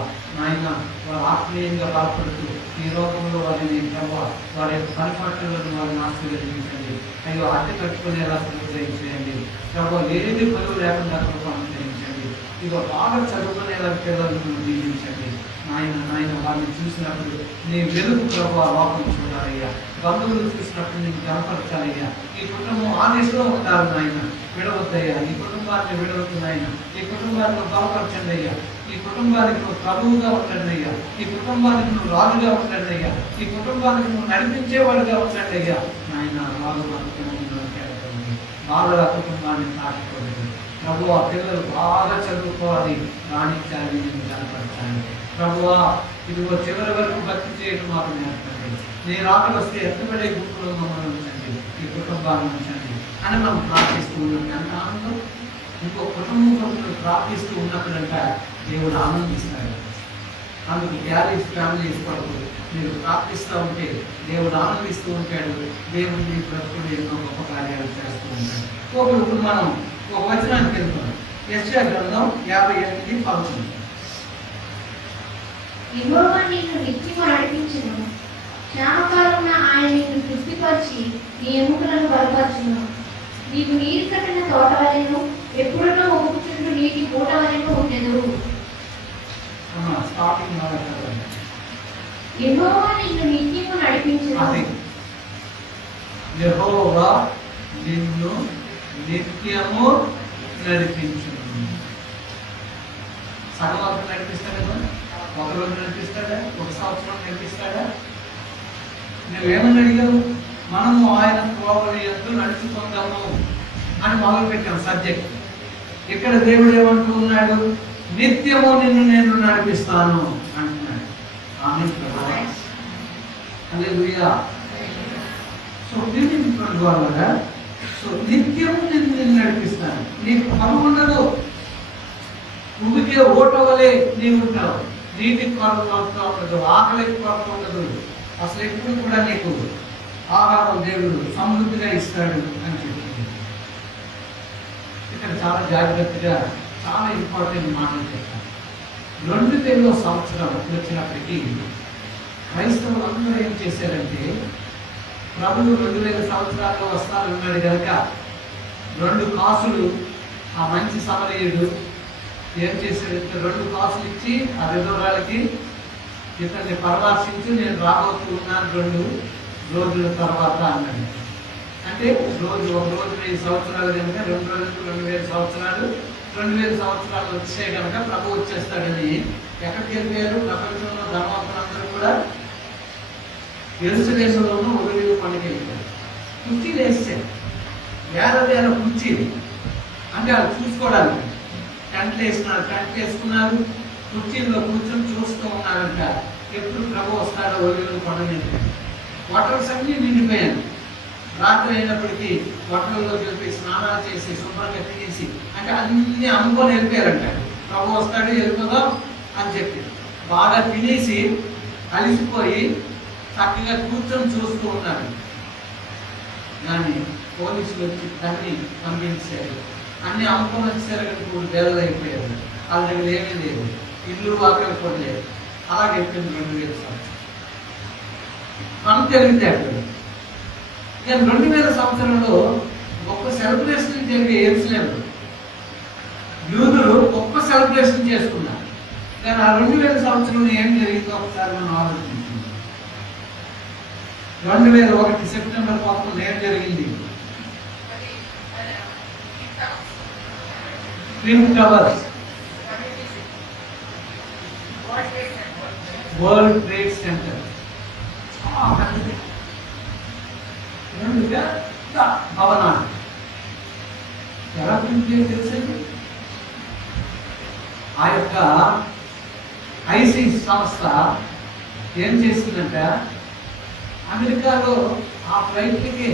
ఆయన వారు ఆత్మీయంగా బాధపడుతూ ఈ లోకంలో వారిని ప్రభు వారి యొక్క పనిపాట్లను వారిని ఆశీర్వదించండి. అయ్యో అద్దె కట్టుకునేలా చేయండి ప్రభు, ఏది పనులు లేకుండా ప్రభు అనుగ్రహించండి. ఇదో బాగా చదువుకునేలా పిల్లలను దీవించండి. నాయన వారిని చూసినప్పుడు నీ వెలుగు ప్రభు లోకం చూడాలయ్యా, బంధువులు చూసినప్పుడు నేను కనపరచాలయ్యా. ఈ కుటుంబం ఆ దిశలో ఉండాలి నాయన, విడవద్దయ్యా. ఈ కుటుంబాన్ని విడవద్దు నాయన, ఈ కుటుంబాన్ని బలపరచండి అయ్యా. ఈ కుటుంబానికి నువ్వు ప్రభువుగా ఉండండి అయ్యా, ఈ కుటుంబానికి నువ్వు రాజుగా ఉండండి అయ్యా, ఈ కుటుంబానికి నువ్వు నడిపించేవాడుగా ఉండండి అయ్యా. నాయన వాళ్ళు బాగా కుటుంబాన్ని తాకిపోలేదు. ప్రభువా పిల్లలు బాగా చదువుకోవాలి, రాణించాలి, నేను కనపడతాను. ప్రభువా ఇదిగో చివరి వరకు భక్తి చేయడం మాకు నేర్పండి. నీ రాకలు వస్తే ఎత్తబడే గుంపులో మమ్మల్ని ఉంచండి, ఈ కుటుంబాన్ని ఉంచండి అని మనం ప్రార్థిస్తూ ఉన్నాం. ఎంత ఆనందం! ఇంకో కుటుంబం ప్రార్థిస్తూ ఉన్నప్పుడంట దేవుడు ఆనందిస్తాడు. అందుకు గ్యారేజ్ ఫ్యామిలీస్ కొరకు మీరు ప్రార్థిస్తూ ఉంటే దేవుడు ఆనందిస్తూ ఉంటాడు. దేవుడు మీ బ్రతుకులు ఎన్నో గొప్ప కార్యాలు చేస్తూ ఉంటాడు. ఇప్పుడు మనం ఒక వచనానికి వెళ్తున్నాం. యెషయా గ్రంథం 58:11. యెహోవా నిన్ను నిత్యము నడిపించును, క్షామకాలమున ఆయన నిన్ను తృప్తిపరిచి నీ ఎముకలను బలపరచును. నీవు నీరు కట్టిన తోట వలెను, ఎప్పుడునో ఊపుచుండు నీటి పూట వలెను ఉండెదవు. యెహోవా నిన్ను నిత్యము నడిపించును. యెహోవా నిన్ను నిత్యము నడిపించును. సగం వరకు నడిపిస్తాడా? ఒక రోజు నడిపిస్తాడా? ఒక సంవత్సరం నడిపిస్తాడా? నువ్వేమని అడిగావు? మనము ఆయన త్రోవల యందు నడుచుకుందాము అని మొదలు పెట్టాం సబ్జెక్ట్. ఇక్కడ దేవుడు ఏమంటూ ఉన్నాడు? నిత్యము నిన్ను నేను నడిపిస్తాను అంటున్నాడు. ఆమేన్. హల్లెలూయా. సో ప్రియమైనటువంటి వాళ్ళగా, సో నిత్యము నేను నడిపిస్తాను. నీకు పరువు ఉండదు, నువ్వుకే ఓట వలె నీవు ఉంటావు. నీటికి కొరత ఉండదు, ఆకలికి కొరత ఉండదు. అసలు ఎప్పుడు కూడా నీకు ఆహారం దేవుడు సమృద్ధిగా ఇస్తాడు అని చెప్తుంది. ఇక్కడ చాలా జాగ్రత్తగా చాలా ఇంపార్టెంట్ మాటలు చెప్తాను. 2000వ సంవత్సరం వచ్చినప్పటికీ క్రైస్తవులు అందరూ ఏం చేశారంటే, ప్రభువు 2000 సంవత్సరాల్లో వస్తానన్నాడు కనుక 2 కాసులు ఆ మంచి సమరయుడు ఏం చేశాడంటే 2 కాసులు ఇచ్చి ఆ విధవరాలకి, ఇతన్ని పరామర్శించి నేను రాబోతూ ఉన్నాను 2 రోజుల తర్వాత అన్నాడు. అంటే ఒక రోజు 1000 సంవత్సరాలు కనుక 2 రోజులకు 2000 సంవత్సరాలు, 2000 సంవత్సరాలు వచ్చే కనుక ప్రభు వచ్చేస్తాడని ఎక్కడికి వెళ్ళిపోయారు? ప్రపంచంలో ధర్మవంతులందరూ కూడా యెరూషలేములోనూ ఒలివ పండుగ వెళ్ళిపోయారు. కుర్చీలు వేసారు, వేల కుర్చీలు. అంటే వాళ్ళు చూసుకోవడానికి టెంట్లు వేసినారు, టెంట్లు వేసుకున్నారు, కుర్చీల్లో కూర్చొని చూస్తూ ఉన్నారంట ఎప్పుడు ప్రభు వస్తాడో ఒలివ పండుగ. హోటల్స్ అన్నీ నిండిపోయాను. రాత్రి అయినప్పటికీ హోటల్లో చెప్పి స్నానాలు చేసి శుభ్రంగా తినేసి, అంటే అన్ని అమ్ముకొని వెళ్ళిపోయారంట. ప్రభు వస్తాడు వెళ్ళిపోదాం అని చెప్పి బాగా తినేసి అలిసిపోయి చక్కగా కూర్చొని చూస్తూ ఉన్నారు. కానీ పోలీసులు వచ్చి అన్ని పంపించారు. అన్ని అమ్ముకొని వచ్చేసారు కానీ ఇప్పుడు బేదలు అయిపోయారు. వాళ్ళ దగ్గర ఏమీ లేదు, ఇల్లు వాకలు కూడా లేదు. అలాగే చెప్పింది 2000 సంవత్సరం. మనం తెలివితేటలు. ఇక 2000 సంవత్సరంలో గొప్ప సెలబ్రేషన్ జరిగే యెరూషలేములో యూదులు గొప్ప సెలబ్రేషన్ చేసుకున్నారు. కానీ ఆ 2000 సంవత్సరంలో ఏం జరిగిందో ఒకసారి మనం ఆలోచించాం. 2001 సెప్టెంబర్ 11 ఏం జరిగింది? Twin towers, world trade centre, భవనాలు ఎలా తెలుసండి? ఆ యొక్క ఐసిస్ సంస్థ ఏం చేసిందంట, అమెరికాలో ఆ ఫ్లైట్లకి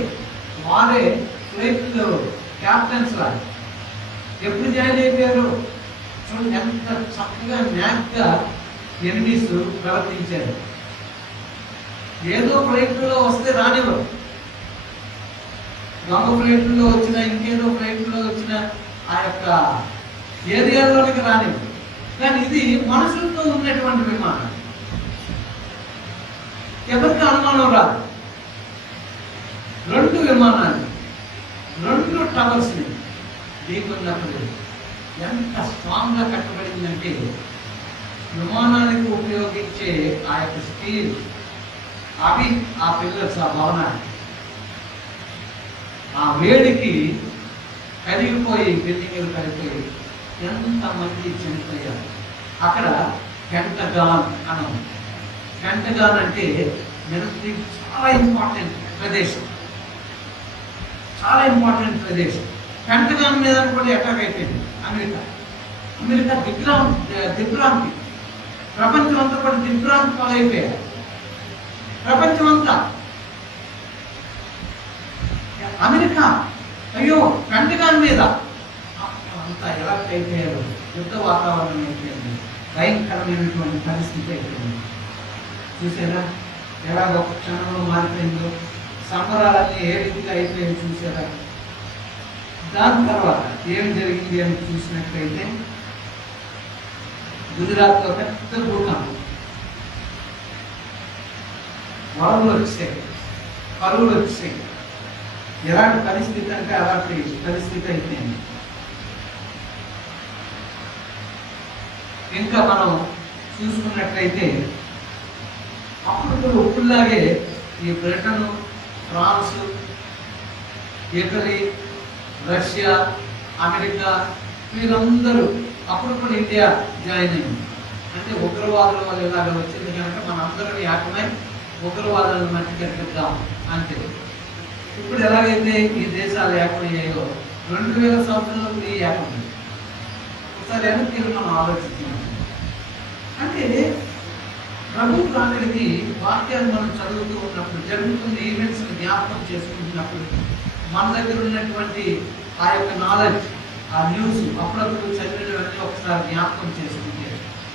వారే ఫ్లైట్లో క్యాప్టెన్స్ లాగా ఎప్పుడు జాయిన్ అయిపోయారు చూడండి. ఎంత చక్కగా న్యాక్గా ఎనిమిస్ ప్రవర్తించారు. ఏదో ఫ్లైట్లో వస్తే రానివ్వరు, దొంగ ఫ్లైట్లో వచ్చిన ఇంకేదో ఫ్లైట్లో వచ్చిన ఆ యొక్క ఏరియాలోనికి రానివ్వరు. కానీ ఇది మనుషులతో ఉన్నటువంటి విమానం, ఎవరికి అనుమానం రాదు. 2 విమానాలు 2 టవర్స్ని ఢీకొన్నప్పుడు ఎంత స్ట్రాంగ్గా కట్టబడిందంటే, విమానానికి ఉపయోగించే ఆ యొక్క స్టీల్ అవి ఆ పిల్లర్స్, ఆ భవనాన్ని ఆ వేడికి కరిగిపోయి బిల్డింగ్లు కరిగిపోయి ఎంతమంది చనిపోయారు. అక్కడ పెంటగాన్ అనం. పెంటగాన్ అంటే మిలిటరీ చాలా ఇంపార్టెంట్ ప్రదేశం, చాలా ఇంపార్టెంట్ ప్రదేశం. పెంటగాన్ మీద కూడా అటాక్ అయిపోయింది అమెరికా. అమెరికా దిగ్భ్రాంతి, ప్రపంచం అంతా కూడా దిగ్భ్రాంతి పాలైపోయారు. ప్రపంచం అంతా అమెరికా అయ్యో పెంటగాన్ మీద అంతా ఎలక్ట్ అయిపోయారు. యుద్ధ వాతావరణం అయిపోయింది, భయంకరమైనటువంటి పరిస్థితి అయిపోయింది. చూసారా ఎలాగ ఒక క్షణంలో మారిపోయిందో, సంబరాలన్నీ ఏ రీతిగా అయిపోయాయి చూసారా. దాని తర్వాత ఏం జరిగింది అని చూసినట్లయితే గుజరాత్లో పెద్ద భూకంపం, వరదలు వచ్చాయి, కరువులు వచ్చాయి. ఎలాంటి పరిస్థితి అంటే అలాంటి పరిస్థితి అయిపోయింది. ఇంకా మనం చూసుకున్నట్లయితే అప్పుడు ఇప్పుడులాగే ఈ Britain, France, Italy, Russia, America వీరందరూ అప్పుడు ఇండియా జాయిన్ అయింది. అంటే ఉగ్రవాదుల వల్ల ఇలాగ వచ్చింది కనుక మనందరం ఏకమై ఉగ్రవాదాలను మట్టి కట్టిద్దాం అంతే. ఇప్పుడు ఎలాగైతే ఈ దేశాలు ఏకమయ్యాయో 2000 సంవత్సరంలో ఈ ఏకమైంది. ఒకసారి వెనక్కి మనం ఆలోచించాం. అంటే ప్రభు రాకడికి వాక్యాన్ని మనం చదువుతూ ఉన్నప్పుడు, జరుగుతున్న ఈవెంట్స్ జ్ఞాపకం చేసుకుంటున్నప్పుడు మన దగ్గర ఉన్నటువంటి ఆ యొక్క నాలెడ్జ్, ఆ న్యూస్ అప్పుడప్పుడు చదివినవన్నీ ఒకసారి జ్ఞాపకం చేసుకుంటే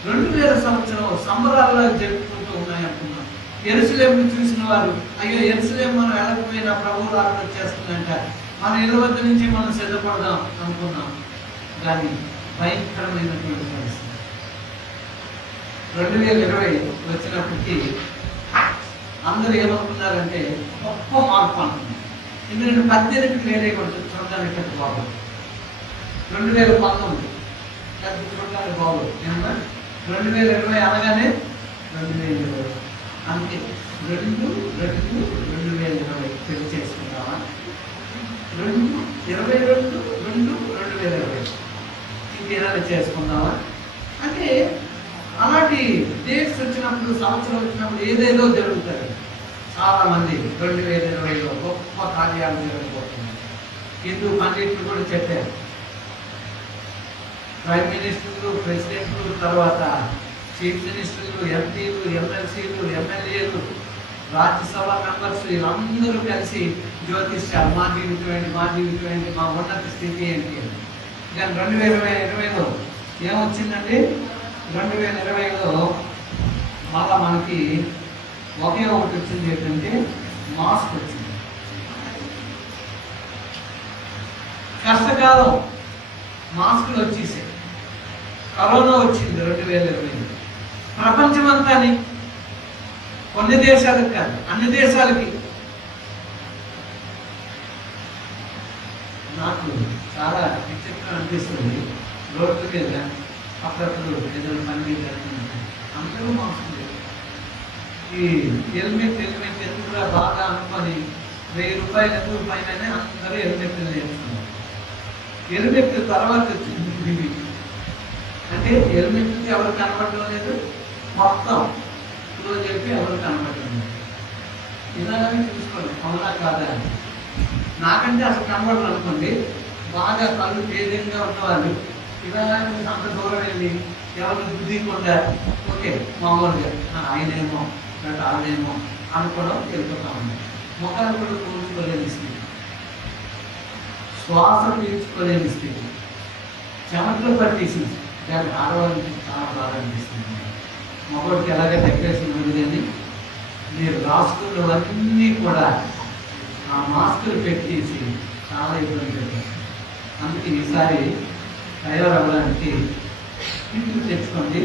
2000 సంవత్సరం సంబరాలుగా జరుపుకుంటూ ఉన్నాయనుకున్నాం. యెరూషలేమును చూసిన వారు అయ్యో యెరూషలేము మనం వెళ్ళకపోయినా ప్రభు రాకడ వచ్చేస్తుందంట, మన ఇళ్ళ వద్ద నుంచి మనం సిద్ధపడదాం అనుకున్నాం. కానీ భయంకరమైనటువంటి పరిస్థితి 2020 వచ్చినప్పటికీ అందరూ ఏమనుకున్నారంటే గొప్ప మార్పు అనుకున్నారు. ఎందుకంటే 18 వేరే చూడడానికి ఎంత బాగోదు, 2019 పెద్ద చూడడానికి బాగోదు. 2020 అనగానే 2020 అందుకే 2020 పెళ్లి చేసుకుంటామా, 2022 ఇంకేమైనా చేసుకుందామా అంటే అలాంటి డేట్స్ వచ్చినప్పుడు, సంవత్సరం వచ్చినప్పుడు ఏదేదో జరుగుతుంది. చాలా మంది 2020లో గొప్ప కార్యాలు జరగబోతున్నాయి. హిందూ పండితులు కూడా చెప్పారు. ప్రైమ్ మినిస్టర్లు, ప్రెసిడెంట్లు, తర్వాత చీఫ్ మినిస్టర్లు, ఎంపీలు, ఎమ్మెల్సీలు, ఎమ్మెల్యేలు, రాజ్యసభ మెంబర్స్ వీళ్ళందరూ కలిసి జ్యోతిష్యాలు, మా జీవితం ఏంటి, మా ఉన్నత స్థితి ఏంటి అని. కానీ 2020లో ఏమొచ్చిందండి? 2020లో మళ్ళా మనకి ఒకే ఒకటి వచ్చింది, ఏంటంటే మాస్క్ వచ్చింది. కష్టకాలం మాస్కులు వచ్చేసాయి. కరోనా వచ్చింది 2020. ప్రపంచమంతాని, కొన్ని దేశాలకు కాదు అన్ని దేశాలకి. నాకు చాలా విచిత్రం అనిపిస్తుంది. రోడ్డు మీద అప్పుడప్పుడు ఏదైనా పని మీద అందరూ మాస్క్ ఈ హెల్మెట్ ఎందుకు బాగా అనుకొని 1000 రూపాయలు ఎందుకు పైన అందరూ హెల్మెట్లు నేర్చుకున్నారు. హెల్మెట్ తర్వాత వచ్చింది. అంటే హెల్మెట్కి ఎవరు కనపడడం లేదు, మొత్తం ఇప్పుడు చెప్పి ఎవరు కనపడడం లేదు. ఇలాగే చూసుకోండి, అవునా కాదా అని. నాకంటే అసలు కనపడరు అనుకోండి, బాగా కళ్ళు తేజంగా ఉన్నవాళ్ళు ఇలా అంత దూరం వెళ్ళి ఎవరు బుద్ధికుండా ఓకే మామూలుగా ఆయనేమో లేకపోతే ఆవిడేమో అనుకోవడం వెళ్ళిపోతా ఉంది. ముఖాలు కూడా కూర్చుకోలేని స్థితి, శ్వాస పీల్చుకోలేని స్థితి, చెమటలు పట్టేసింది. దాన్ని ఆడవాళ్ళకి చాలా బాగా అనిపిస్తుంది. మొబైల్కి ఎలాగే డెకరేషన్ ఉంది కానీ మీరు రాసుకున్నవన్నీ కూడా ఆ మాస్కులు పెట్టేసి చాలా ఇబ్బంది పెట్టారు. అందుకే ఈసారి తయారవ్వడానికి ఇంటికి తెచ్చుకోండి.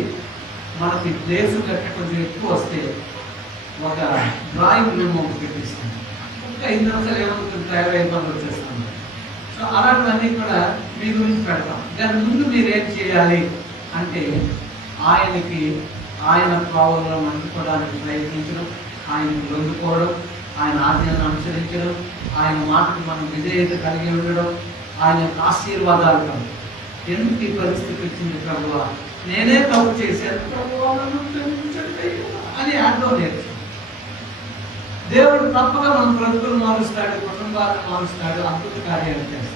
మనకి ప్లేస్ కంటే కొంచెం ఎక్కువ వస్తే ఒక డ్రాయింగ్ రూమ్ ఒకటి పెట్టిస్తాం. ఇంకా 5 నిమిషాలు ఏమవుతుంది, తయారైపోయి వచ్చేస్తాం. సో అలాంటివన్నీ కూడా మీ గురించి పెడతాం. దాని ముందు మీరు ఏం చేయాలి అంటే ఆయనకి, ఆయన ప్రాబ్లంలో నడుపుకోవడానికి ప్రయత్నించడం, ఆయనకు లొంగిపోవడం, ఆయన ఆజ్ఞలను అనుసరించడం, ఆయన మాటకు మనం విధేయత కలిగి ఉండడం, ఆయన ఆశీర్వాదాలు కాదు. ఎందుకు ఈ పరిస్థితి వచ్చింది ప్రభువా, నేనే తప్పు చేశాను ప్రభువా అని ఆటలో నేర్చు. దేవుడు తప్పగా మన బ్రతుకులు మారుస్తాడు, కుటుంబాలను మారుస్తాడు, అద్భుత కార్యాలు చేస్తాడు.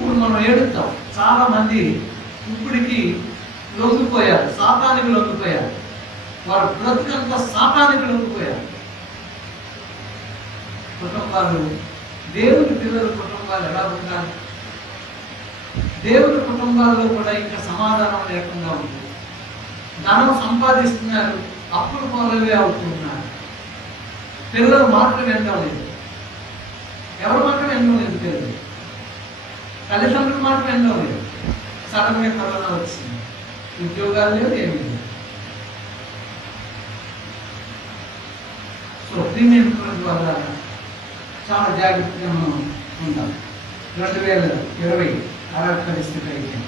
ఇప్పుడు మనం ఏడుస్తాం. చాలా మంది ఇప్పటికి లొంగిపోయారు, సాతానికి లొంగిపోయారు. వారు బ్రతుకంతా సాతానికి లొంగిపోయారు. కుటుంబాలు, దేవుని పిల్లల కుటుంబాలు ఎలా ఉండాలి? దేవుని కుటుంబాల్లో కూడా ఇంకా సమాధానం లేకుండా ఉంది. ధనం సంపాదిస్తున్నారు, అప్పులు పాలవే అవుతున్నారు. పిల్లలు మాటలు వినడం లేదు. ఎవరి మాట వినడం లేదు పిల్లలు. తల్లిదండ్రుల మాట వినడం లేదు. సడన్గా కరోనా వచ్చింది, ఉద్యోగాలు లేవు, ఏమీ లేదు. సో ప్రీమియం వల్ల చాలా జాగ్రత్తగా మనం ఉంటాం. 2020 అలాంటి పరిస్థితి అయితే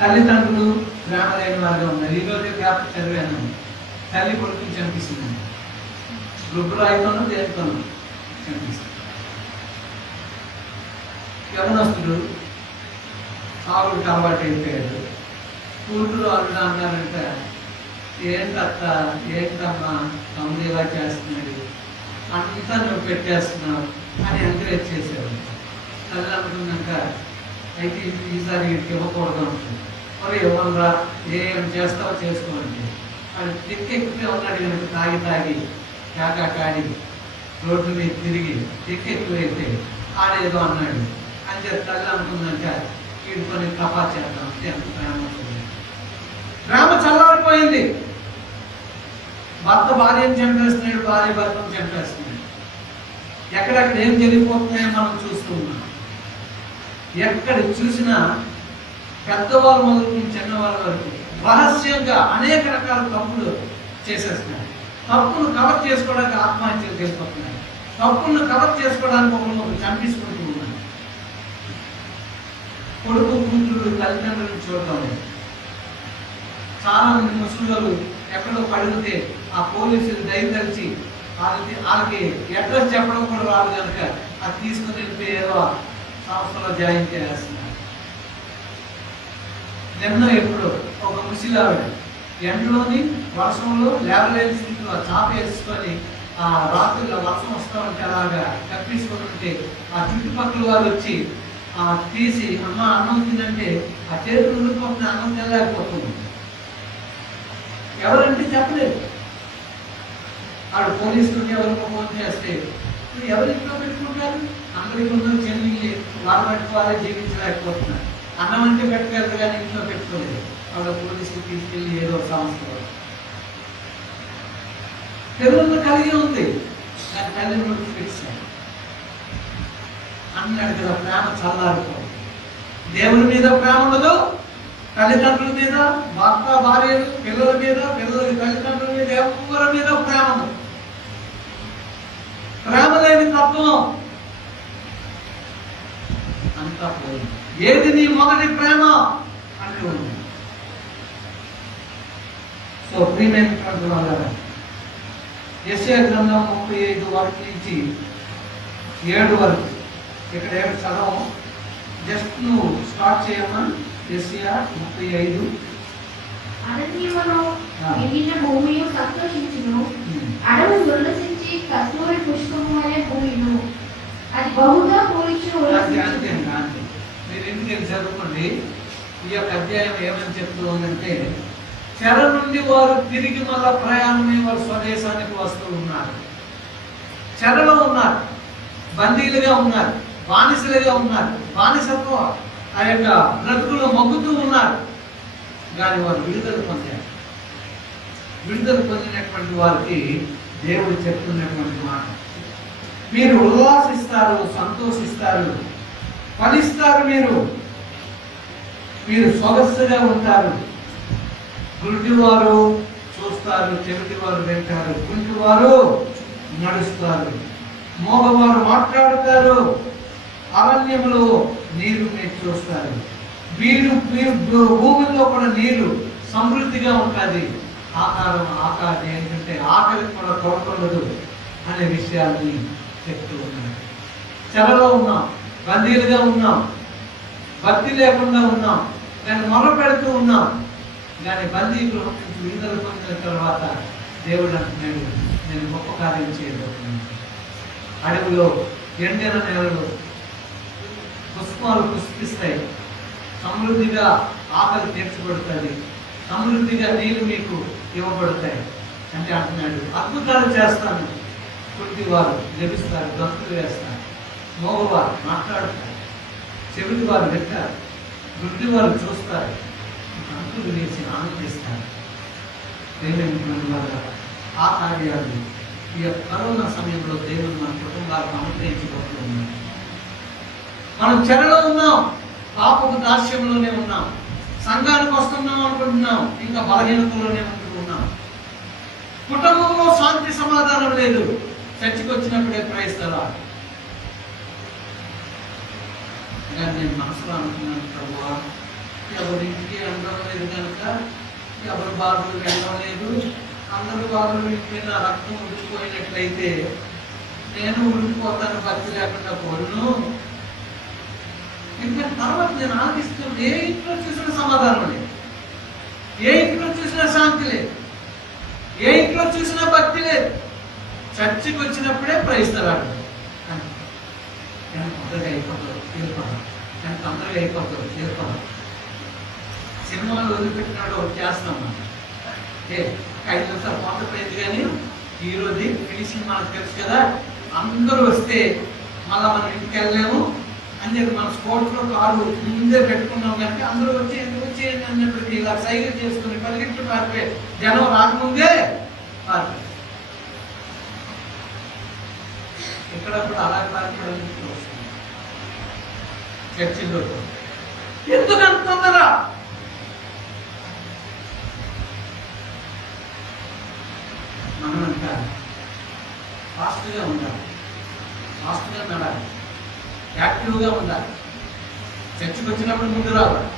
తల్లిదండ్రులు ప్రేమ లేని వారిగా ఉన్నారు. ఈరోజు పేపర్ చదివాను, తల్లి కొడుకుని చంపిస్తుంది. రుబ్బురాయితోనూ దేనితోనూ చంపిస్తుంది. యవనస్తుడు ఆవుడికి అలవాటు అయిపోయాడు. కూతురు అల్లుడు అన్నారంటే, ఏంటత్త, ఏంటమ్మా తమ్ముడు ఇలా చేస్తున్నాడు, అంతా నువ్వు పెట్టేస్తున్నావు అని ఎంకరేజ్ చేశారు. తల్లి అనుకున్నాక అయితే ఈసారి వీటికి ఇవ్వకూడదు అనుకుంది. మరి ఇవ్వరా, ఏం చేస్తావో చేసుకోండి. అది తెక్కెక్కితే ఉన్నాడు కనుక తాగి తాగి కాకాడి రోడ్డు మీద తిరిగి తెక్కెక్కువైతే ఆడేదో అన్నాడు అని చెప్పి తల్లి అనుకుందాక వీడి కొన్ని కపా చేద్దాం. ఎంత ప్రేమ చల్లారిపోయింది. భర్త భార్యను చంపేస్తున్నాడు, భార్య భర్తను చంపేస్తున్నాడు. ఎక్కడెక్కడ ఏం జరిగిపోతున్నాయో మనం చూస్తూ ఉన్నాం. ఎక్కడ చూసినా పెద్దవాళ్ళ మొదలు చిన్నవాళ్ళ వరకు రహస్యంగా అనేక రకాల తప్పులు చేసేస్తున్నాయి. తప్పును కవర్ చేసుకోవడానికి ఆత్మహత్యలు చేసుకుంటున్నాయి. తప్పులను కవర్ చేసుకోవడానికి ఒకరు చంపించుకుంటూ ఉన్నాయి. కొడుకు కూతురు తల్లిదండ్రులను చూడటం లేదు. చాలా మంది ముస్లింలు ఎక్కడో పడితే ఆ పోలీసులు దయదలిచి వాళ్ళకి అడ్రస్ చెప్పడం కూడా రాదు కనుక అది తీసుకుని వెళ్ళిపోయి ఏదో సంస్థలో జాయిన్ చేస్తున్నారు. నిన్న ఎప్పుడు ఒక ముసిలావిడ ఎండలోని వర్షంలో లేవలేని స్థితిలో చాప వేసుకొని ఆ రాత్రిలో వర్షం వస్తామంటే అలాగా కప్పించుకొని ఉంటే ఆ చుట్టుపక్కల వాళ్ళు వచ్చి తీసి అమ్మ అన్నం తిందంటే ఆ చేతులు ఉండిపోతుంది, అన్నం తినలేకపోతుంది. ఎవరంటే చెప్పలేదు. ఆడు పోలీసులకి ఎవరికో ఫోన్ చేస్తే ఎవరి ఇంట్లో పెట్టుకుంటారు? అందరికి ఉన్న చెల్లి వాళ్ళు పెట్టుకోవాలి, జీవించలేకపోతున్నారు. అన్నం అంటే పెట్టగలరు కానీ ఇంట్లో పెట్టుకోలేదు. వాళ్ళ పోలీసులు తీసుకెళ్ళి ఏదో సంస్థలో పిల్లలు కలిగి ఉంది. దాని తల్లిదండ్రులు పెట్టారు అన్నాడు కదా, ప్రేమ చల్లారిపోతుంది. దేవుని మీద ప్రేమ ఉండదు, తల్లిదండ్రుల మీద, భర్త భార్యలు, పిల్లల మీద, పిల్లలకి తల్లిదండ్రుల మీద, ఎవరి మీద ప్రేమ ఉండదు. ప్రేమ లేని తత్వం అంతా పోయింది. ఏది నీ మొదటి ప్రేమ అంటూ ఉంది. సో ప్రియమైనటువంటి వాళ్ళారా, యెషయా గ్రంథం 35 నుంచి 7 వరకు ఇక్కడ 7 చదవం. జస్ట్ నువ్వు స్టార్ట్ చేయమ్మా. యెషయా 35. అరణ్యమును ఎండిన భూమియు సంతోషించును, అడవులు ఉల్లసించి కస్తూరి పుష్పము అనే భూమిను అది బహుగా పూరించు. అంతే మీరు ఎందుకు చదువుకోండి. ఈ యొక్క అధ్యాయం ఏమని చెప్తూ ఉందంటే, చెర నుండి వారు తిరిగి మళ్ళా ప్రయాణమై వారు స్వదేశానికి వస్తూ ఉన్నారు. చెరలో ఉన్నారు, బందీలుగా ఉన్నారు, బానిసలుగా ఉన్నారు, బానిసత్వం ఆ యొక్క బ్రతుకులు మొగ్గుతూ ఉన్నారు. కానీ వారు విడుదల పొందారు. విడుదల పొందినటువంటి వారికి దేవుడు చెప్తున్నటువంటి మాట, మీరు ఉల్లాసిస్తారు, సంతోషిస్తారు, ఫలిస్తారు, మీరు సొగస్సుగా ఉంటారు. గుడ్డివారు చూస్తారు, చెవిటివారు వింటారు, కుంటివారు నడుస్తారు, మోగవారు మాట్లాడతారు, అరణ్యంలో నీరు మీరు చూస్తారు. భూమిలో కూడా నీరు సమృద్ధిగా ఉంటుంది. ఆకారం ఏంటంటే ఆకలికి కూడా కొరత ఉండదు అనే విషయాన్ని చెప్తూ ఉన్నాడు. చెరలో ఉన్నాం, బందీలుగా ఉన్నాం, భక్తి లేకుండా ఉన్నాం, దాన్ని మొర పెడుతూ ఉన్నాం. కానీ బందీ గృహం నుంచి విడుదల పొందిన తర్వాత దేవుడు అంటున్నాడు, నేను గొప్ప కార్యం చేయబోతున్నాను. అడవిలో ఎండిన నేలలో పుష్పాలు పుష్పిస్తాయి, సమృద్ధిగా ఆకలి తీర్చబడుతుంది, సమృద్ధిగా నీళ్ళు మీకు ఇవ్వబడతాయి అంటే అంటున్నాడు. అద్భుతాలు చేస్తాను, కుంటి వారు లభిస్తారు, గంతులు వేస్తారు, మోగవారు మాట్లాడతారు, చెవిటి వారు వింటారు, గుడ్డి వారు చూస్తారు, గంతులు వేసి ఆనందిస్తారు. దేవుని వల్ల ఆ కార్యాలు ఈ కరోనా సమయంలో దేవుడు మన కుటుంబాలకు అనుగ్రహించబోతున్నాడు. మనం చెరలో ఉన్నాం, పాపపు దాస్యంలోనే ఉన్నాం, సంఘానికి వస్తున్నాం అనుకుంటున్నాం, ఇంకా బలహీనతలోనే ఉంటున్నాం, కుటుంబంలో శాంతి సమాధానం లేదు. చర్చికి వచ్చినప్పుడే ప్రయత్నిస్తారా నేను మనసులో అనుకున్నాను, ప్రభువా ఎవరింటికి వెళ్ళడం లేదు కనుక, ఎవరి బాధలు వెళ్ళడం లేదు, అందరి బాధలు వింటున్న రక్తం ఉడికిపోయినట్లయితే నేను ఉడికిపోతాను, భక్తి లేకుండా పోను. ఇంకా తర్వాత నేను ఆలోచిస్తూ ఏ ఇంట్లో చూసిన సమాధానం లేదు, ఏ ఇంట్లో చూసినా శాంతి లేదు, ఏ ఇంట్లో చూసినా భక్తి లేదు. చర్చికి వచ్చినప్పుడే ప్రయత్నిస్తాడు, నేను తొందరగా అయిపోతాడు తీర్పడం, నేను తొందరగా అయిపోతాడు తీర్పడం. సినిమాలు వదిలిపెట్టినాడు చేస్తాం, 5 నిమిషాలు పొందపోయింది కానీ ఈరోజు ఫినిషింగ్ మనకు తెలుసు కదా, అందరూ వస్తే మళ్ళీ మనం ఇంటికి వెళ్ళలేము అని చెప్పి మన స్పోర్ట్స్లో కారు ముందే పెట్టుకున్నాం కనుక అందరూ వచ్చేయండి అన్నప్పటికీ ఇలా సైకిల్ చేసుకుని పరిగెట్టు పారిపోయి జనం రాకముందే పారిపోయి ఇక్కడ కూడా అలాగే పారిపోవడం వస్తుంది చర్చిల్లో. ఎందుకు అంత తొందర? మనమంతా ఫాస్ట్గా ఉండాలి, ఫాస్ట్గా నడాలి, యాక్టివ్గా ఉండాలి. చర్చికి వచ్చినప్పుడు ముందు రావాలి,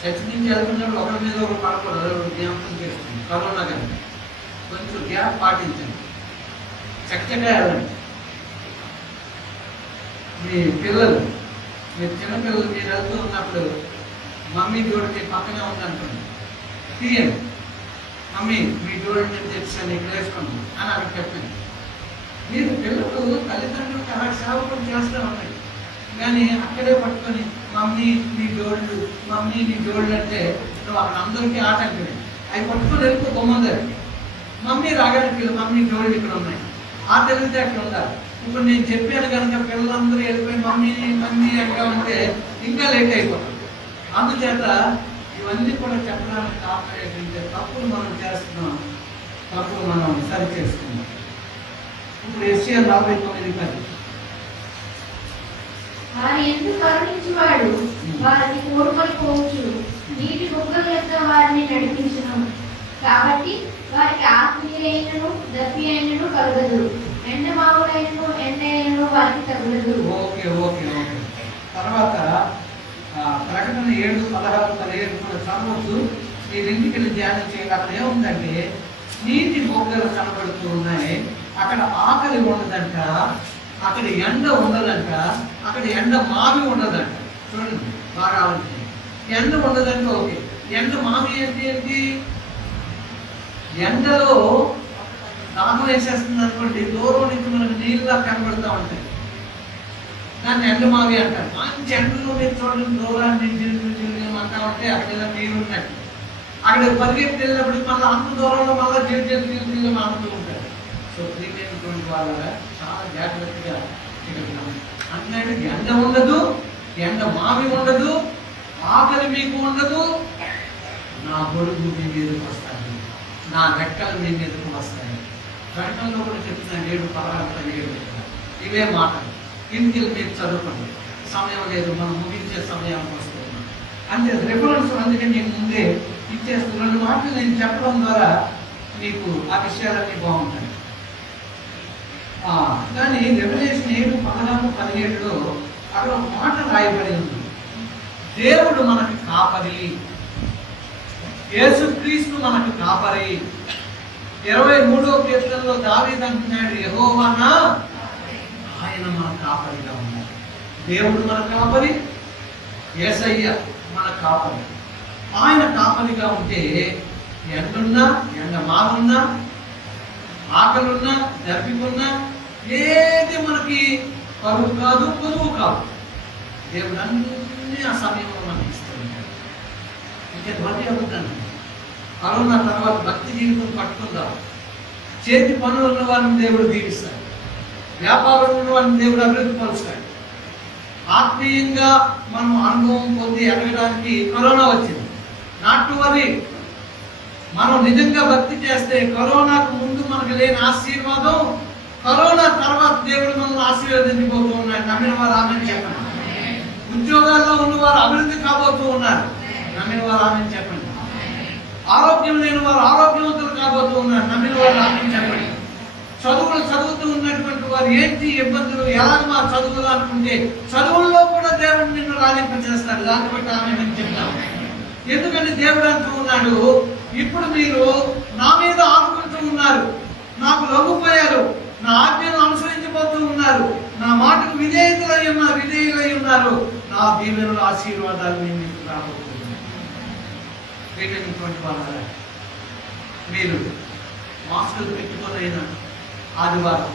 చర్చి నుంచి వెళ్తున్నప్పుడు ఒకరి మీద ఒకరు పడకూడదు, జ్ఞాపకం చేస్తుంది. కరోనా కానీ కొంచెం గ్యాప్ పాటించండి, చక్కగా వెళ్ళండి. మీ పిల్లలు, మీరు చిన్నపిల్లలు మీరు వెళ్తూ ఉన్నప్పుడు మమ్మీ జోడికి పక్కనే ఉందనుకోండి, తీయండి, మమ్మీ మీ జోడిని నేను తెచ్చాను ఇక్కడ వేసుకోండి అని అక్కడ చెప్పండి. మీరు పిల్లలు తల్లిదండ్రులకు అలా సేవకులు చేస్తూ ఉంటాయి, కానీ అక్కడే పట్టుకొని మమ్మీ నీ జోళ్ళు, మమ్మీ నీ జోళ్ళు అంటే నువ్వు అక్కడ అందరికీ ఆటంకమే. అవి పట్టుకొని వెళ్ళిపో బొమ్మలు, మమ్మీ రాగానే మమ్మీ జోళ్ళు ఇక్కడ ఉన్నాయి, ఆ తెలివితే అక్కడ ఉండాలి. ఇప్పుడు నేను చెప్పాను కనుక పిల్లలందరూ వెళ్ళిపోయి మమ్మీ మమ్మీ ఎక్కడ ఉంటే ఇంకా లేట్ అయిపోతుంది. అందుచేత ఇవన్నీ కూడా చెప్పడానికి కాపాడేటంటే తప్పులు మనం చేస్తున్నాం, తప్పులు మనం సరి చేసుకున్నాం. ఇప్పుడు యెషయా 49:10 వారి ఎందుకు కరుణించువాడు వారిని కోరుకొని పోవచ్చు, నీటి బుగ్గల యొక్క వారిని నడిపించును. కాబట్టి వారికి ఆత్మీయులైనను దప్పి అయినను కలగదు, ఎండమావులైనను ఎండ అయినను వారికి తగలదు. Okay okay okay. తర్వాత ప్రకటన 7:16-17 కూడా చదవచ్చు. ఈ రెండింటిని ధ్యానం చేయాలి. అక్కడ ఏముందంటే నీటి బొగ్గలు కనబడుతూ ఉన్నాయి, అక్కడ ఆకలి ఉండదంట, అక్కడ ఎండ ఉండదంట, అక్కడ ఎండ మావి ఉండదంట. చూడండి బాగా ఆలోచించండి. ఎండ ఉండదంటే ఓకే, ఎండ మావి ఏంటి ఏంటి? ఎండలో దాహం వేసేస్తుంది అనుకోండి, దూరం నుంచి మనకు నీళ్ళ కనబడుతూ ఉంటాయి, దాన్ని ఎండ మావి అంటారు. మంచి ఎండలో మీరు చూడండి, దూరాన్ని అంటా ఉంటే అక్కడ నీరు ఉన్నట్టు. అక్కడ పరిగెత్తి వెళ్ళినప్పుడు మళ్ళీ అంత దూరంలో మళ్ళీ జీలు మారుతూ ఉంటారు. సో ప్రియమైనటువంటి వాళ్ళ చాలా జాగ్రత్తగా అన్నాడు. ఎండ ఉండదు, ఎండ మావి ఉండదు, ఆకలి మీకు ఉండదు, నా గొడుగు మీ మీదకు వస్తాయి, నా రెక్కలు మీ మీదకు వస్తాయి. ప్రకటనలో కూడా చెప్తున్నాను 7:16-17 ఇవే మాటలు. ఇంటికి మీరు చదువుకోండి, సమయం లేదు, మనం ముగించే సమయానికి వస్తున్నాం అంటే రిఫరెన్స్. అందుకే నేను ముందే ఇచ్చేస్తున్నాను మాటలు నేను చెప్పడం ద్వారా మీకు ఆ విషయాలన్నీ బాగుంటాయి. కానీ రెవల్యూషన్ 7:16-17 అక్కడ ఒక మాట రాయబడి ఉంది, దేవుడు మనకు కాపరి, యేసుక్రీస్తు మనకు కాపరి. 23వ కీర్తనలో దావీదు అంటున్నాడు, యెహోవానా ఆయన మన కాపరిగా ఉన్నారు. దేవుడు మన కాపరి, యేసయ్య మన కాపరి. ఆయన కాపరిగా ఉంటే ఎండున్నా, ఎండ మారున్నా, ఆకలున్నా, దప్పికున్నా ఏది మనకి కరువు కాదు, పొదువు కాదు. దేవుడు అన్ని ఆ సమయంలో మనకి ఇస్తూ ఉంటాడు. ఇంకా ధ్వని అవుతాను. కరోనా తర్వాత భక్తి జీవితం పట్టుకుందాం. చేతి పనులు ఉన్న వారిని దేవుడు దీవిస్తాడు. వ్యాపారం ఉన్న వారిని దేవుడు అభివృద్ధి పరుస్తాడు. ఆత్మీయంగా మనం అనుభవం పొంది ఎదగడానికి కరోనా వచ్చింది. Not to worry. మనం నిజంగా భక్తి చేస్తే కరోనాకు ముందు మనకు లేని ఆశీర్వాదం కరోనా తర్వాత దేవుడు మనల్ని ఆశీర్వదించబోతూ ఉన్నాడు. నమ్మిన వారు ఆమెను చెప్పండి. ఉద్యోగాల్లో ఉన్నవారు అభివృద్ధి కాబోతూ ఉన్నారు. నమ్మిన వారు ఆమెను చెప్పండి. ఆరోగ్యం లేని వారు ఆరోగ్యవంతులు కాబోతూ ఉన్నారు. నమ్మిన వారు ఆమెను చెప్పండి. చదువులు చదువుతూ ఉన్నటువంటి వారు ఏంటి ఇబ్బందులు, ఎలాగ మా చదువులు అనుకుంటే చదువుల్లో కూడా దేవుడు నిన్ను రాణింపజేస్తాడు. దాన్ని బట్టి ఆమె నేను చెప్తాను. ఎందుకంటే దేవుడు అంటూ ఉన్నాడు, ఇప్పుడు మీరు నా మీద ఆనుకుంటూ ఉన్నారు, నాకు లొంగిపోయారు, నా ఆజ్ఞను అనుసరించబోతూ ఉన్నారు, నా మాటకు విధేయులై ఉన్నారు, నా దీవెనల ఆశీర్వాదాలు నేను మీకు రాబోతున్నాను. వాళ్ళ మీరు మాస్కులు పెట్టుకోనైనా ఆదివారం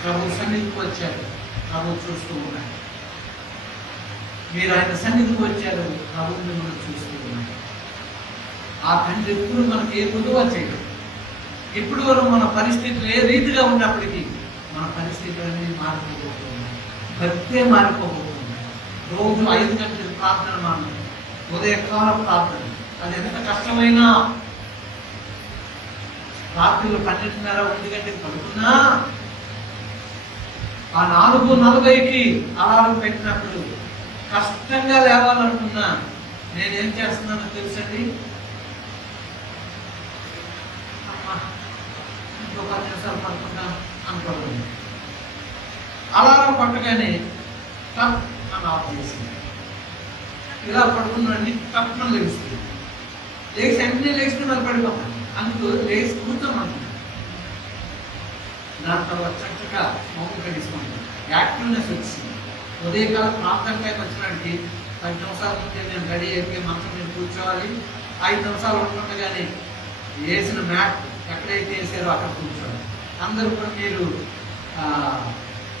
ప్రభు సన్నిధికి వచ్చారు, ప్రభు చూస్తూ ఉన్నారు. మీరు ఆయన సన్నిధికి వచ్చారు, ప్రభు మిమ్మల్ని చూస్తూ ఉన్నారు. ఆ తండ్రి ఎప్పుడు మనకి ఏ కుదువ చేయడు. ఇప్పుడు వరకు మన పరిస్థితులు ఏ రీతిగా ఉన్నప్పటికీ మన పరిస్థితులు అనేది మారిపోతున్నాయి. భక్తే మారిపోతున్నాయి. రోజు 5 గంటల ప్రార్థన మనం ఉదయకాల ప్రార్థన, అది ఎంత కష్టమైనా రాత్రులు 12:30 1 గంటకి పడుకున్నా ఆ 4:40కి అలారం పెట్టినప్పుడు కష్టంగా లేవాలనుకున్నా నేనేం చేస్తున్నానో తెలుసండి, ఇంకో 10 నిమిషాలు పడుకున్నా అనుకోలేదు. అలారం పట్టగానే టప్ అని ఆఫ్ చేసింది. ఇలా పడుకున్నాండి, టప్న లేస్తుంది. లేచి వెంటనే లేచుకుని మళ్ళీ పడిపోతాను. అందుకు లేచి కూర్చోమంటున్నాను. దాని తర్వాత చక్కగా మౌనం కడిసుకుంటాను. యాక్టివ్నెస్ వచ్చింది. ఉదయకాలం ప్రాంతం టైం వచ్చినట్టు 10 నిమిషాల ముందే నేను రెడీ అయిపోయి మంచం మీద కూర్చోవాలి. 5 నిమిషాలు ఉంటుండగానే వేసిన మ్యాట్ ఎక్కడైతే వేసారో అక్కడ కూర్చోవాలి. అందరూ కూడా మీరు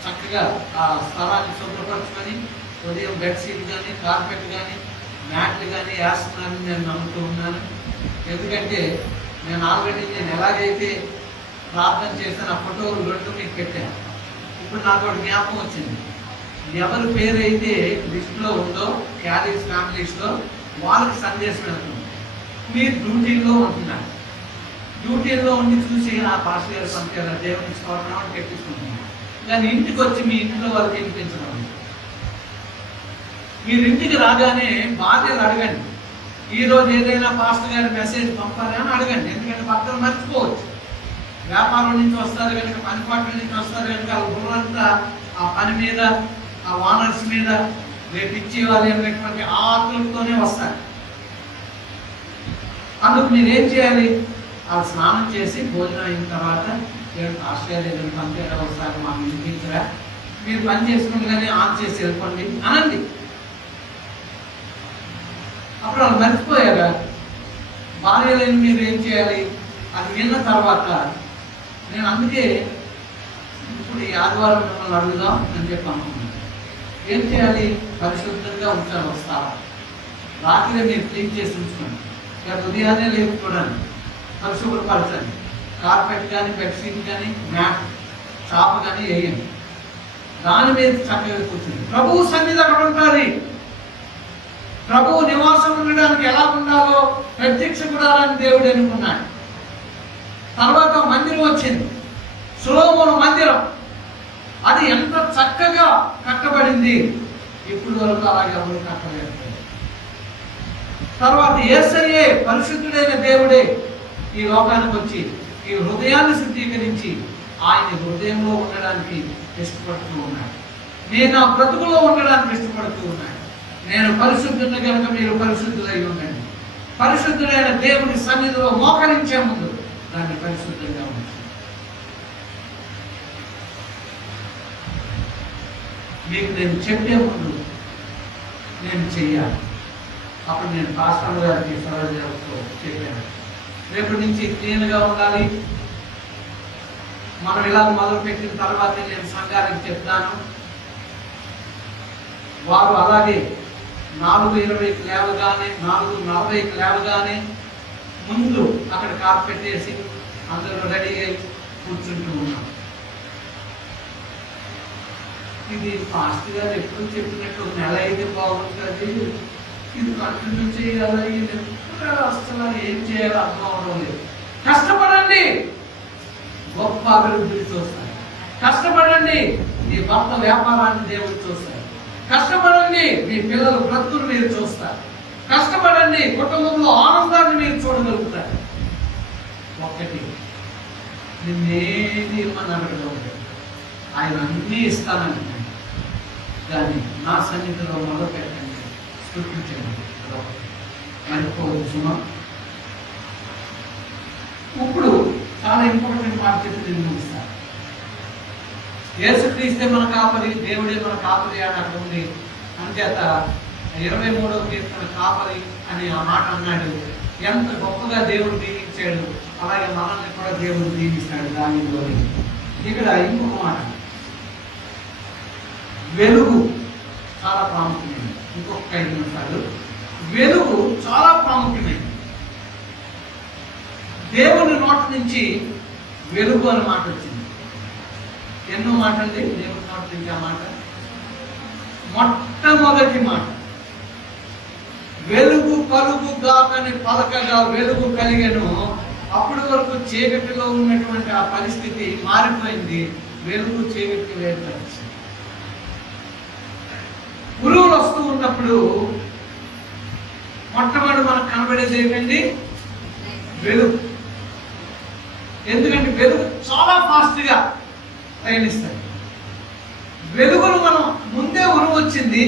చక్కగా ఆ స్థలాన్ని శుభ్రపరచుకొని ఉదయం బెడ్షీట్ కానీ కార్పెట్ కానీ మ్యాట్లు కానీ వేస్తున్నారని నేను నమ్ముతూ ఉన్నాను. ఎందుకంటే నేను ఆల్రెడీ ఎలాగైతే ప్రార్థన చేసిన ఆ ఫోటోలు 2 మీకు పెట్టాను. ఇప్పుడు నాకు ఒక జ్ఞాపకం వచ్చింది. ఎవరి పేరైతే లిస్టులో ఉందో క్యారీస్ ఫ్యామిలీస్లో వాళ్ళకి సందేశం వెళ్తుంది. మీరు డ్యూటీలో ఉంటున్నారు. డ్యూటీలో ఉండి చూసి ఆ పాస్టర్ గారు పంపారు, దేవుని స్తోత్రం అని పెట్టించుకుంటున్నారు. కానీ ఇంటికి వచ్చి మీ ఇంట్లో వాళ్ళకి వినిపించడం. మీరు ఇంటికి రాగానే భార్యలు అడగండి, ఈరోజు ఏదైనా పాస్టర్ గారి మెసేజ్ పంపారా అని అడగండి. ఎందుకంటే భర్తలు మర్చిపోవచ్చు. వ్యాపారం నుంచి వస్తారు కనుక, పని పాటల నుంచి వస్తారు కనుక వాళ్ళ బుర్రంతా ఆ పని మీద, ఆ ఓనర్స్ మీద, రేపు ఇచ్చేవాలి అనేటువంటి ఆకలితోనే వస్తారు. అందుకు మీరు ఏం చేయాలి? వాళ్ళు స్నానం చేసి భోజనం అయిన తర్వాత పాస్టర్ గారు ఏదైనా పంపారా ఒకసారి మాకు వినిపించరా, మీరు పని చేసుకుంటూనే ఆన్ చేసి వెళ్ళిపోండి అనండి. అప్పుడు వాళ్ళు మర్చిపోయారా? భార్యలేని మీరు ఏం చేయాలి? అది విన్న తర్వాత నేను అందుకే ఇప్పుడు ఈ ఆదివారం మిమ్మల్ని అడుగుదాం అని చెప్పి అనుకున్నాను. ఏం చేయాలి? పరిశుద్ధంగా ఉంచాలి. వస్తారా రాత్రి మీరు క్లీన్ చేసి ఉంచుకోండి. ఇక ఉదయాన్నే లేపు చూడండి, పరిశుభ్రపరచండి. కార్పెట్ కానీ బెడ్షీట్ కానీ మ్యాట్ చాప కానీ వేయండి. దాని మీద చక్కగా కూర్చుంది. ప్రభువు సన్నిధి అక్కడ ఉంటుంది. ప్రభువు నివాసం ఉండడానికి ఎలా ఉండాలో ప్రత్యక్ష గుడారాన్ని దేవుడు ఎన్నుకున్నాడు. తర్వాత మందిరం వచ్చింది, సొలొమోను మందిరం. అది ఎంత చక్కగా కట్టబడింది. ఇప్పుడు వరకు అలాగే ఎవరు కట్టలేదు. తర్వాత యేసయ్యే పరిశుద్ధుడైన దేవుడే ఈ లోకానికి వచ్చి ఈ హృదయాన్ని శుద్ధీకరించి ఆయన హృదయంలో ఉండడానికి ఇష్టపడుతూ ఉన్నాడు. నేను నా బ్రతుకులో ఉండడానికి ఇష్టపడుతూ ఉన్నాడు. నేను పరిశుద్ధుని కనుక మీరు పరిశుద్ధులై ఉండండి. పరిశుద్ధుడైన దేవుని సన్నిధిలో మోకరించే ముందు దాన్ని పరిశుద్ధంగా ఉంచండి. మీకు నేను చెప్పే ముందు నేను చెయ్యాలి. అప్పుడు నేను పాస్టర్ గారికి సరోజతో చెప్పాను, రేపటి నుంచి క్లీన్గా ఉండాలి. మనం ఇలా మొదలు పెట్టిన తర్వాత నేను సంఘానికి చెప్తాను, వారు అలాగే 4:20కి లేవగానే 4:40కి లేవగానే ముందు అక్కడ కార్పెట్ వేసి అందరూ రెడీ అయి కూర్చుంటూ ఉన్నాం. ఇది ఫాస్ట్ గా ఎప్పుడు చెప్పినట్టు 1 నెల అయితే బాగుంటుంది, ఇది కంటిన్యూ చేయాలి, అసలు ఏం చేయాలో అర్థం అవడం లేదు. కష్టపడండి, గొప్ప అభివృద్ధిని చూస్తారు. కష్టపడండి, మీ భర్త వ్యాపారాన్ని దేవుడు చూస్తారు. కష్టపడండి, మీ పిల్లల బ్రతుకులు మీరు చూస్తారు. కష్టపడండి, కుటుంబంలో ఆనందాన్ని మీరు చూడగలుగుతారు. ఒక్కటి, నిన్నేది ఇమ్మని అడగడం లేదు, ఆయన అన్నీ ఇస్తానంటున్నాడు. కానీ నా సన్నిధిలో మొదలు పెట్టండి, స్థుతించండి. మరిపోదు సుమా. ఇప్పుడు చాలా ఇంపార్టెంట్ మాట చెప్పి నేను ముగిస్తాను. యేసుక్రీస్తే మన కాపరి, దేవుడే మన కాపరి అని అక్కడ ఉంది. అంచేత 23వ కీర్తన కాపరి అని ఆ మాట అన్నాడు. ఎంత గొప్పగా దేవుడు దీవించాడు, అలాగే మనల్ని కూడా దేవుడు దీవిస్తాడు. దానిలో ఇక్కడ ఇంకొక మాట, వెలుగు చాలా ప్రాముఖ్యమైనది. ఇంకొక 5 నిమిషాలు. వెలుగు చాలా ప్రాముఖ్యమైనది. దేవుని నోటి నుంచి వెలుగు అనే మాట వచ్చింది. ఎన్నో మాట అండి దేవుని నోటి నుంచి ఆ మాట. మొట్టమొదటి మాట, వెలుగు కలుగు గాకని పలకగా వెలుగు కలిగెను. అప్పటి వరకు చీకటిలో ఉన్నటువంటి ఆ పరిస్థితి మారిపోయింది. వెలుగు చీకటికి వేర్పరిచింది. ఉరువులు వస్తూ ఉన్నప్పుడు మొట్టమొదటి మనకు కనబడేది ఏంటండి? వెలుగు. ఎందుకంటే వెలుగు చాలా ఫాస్ట్గా ప్రయాణిస్తాయి. వెలుగును మనం ముందే ఉరువు వచ్చింది,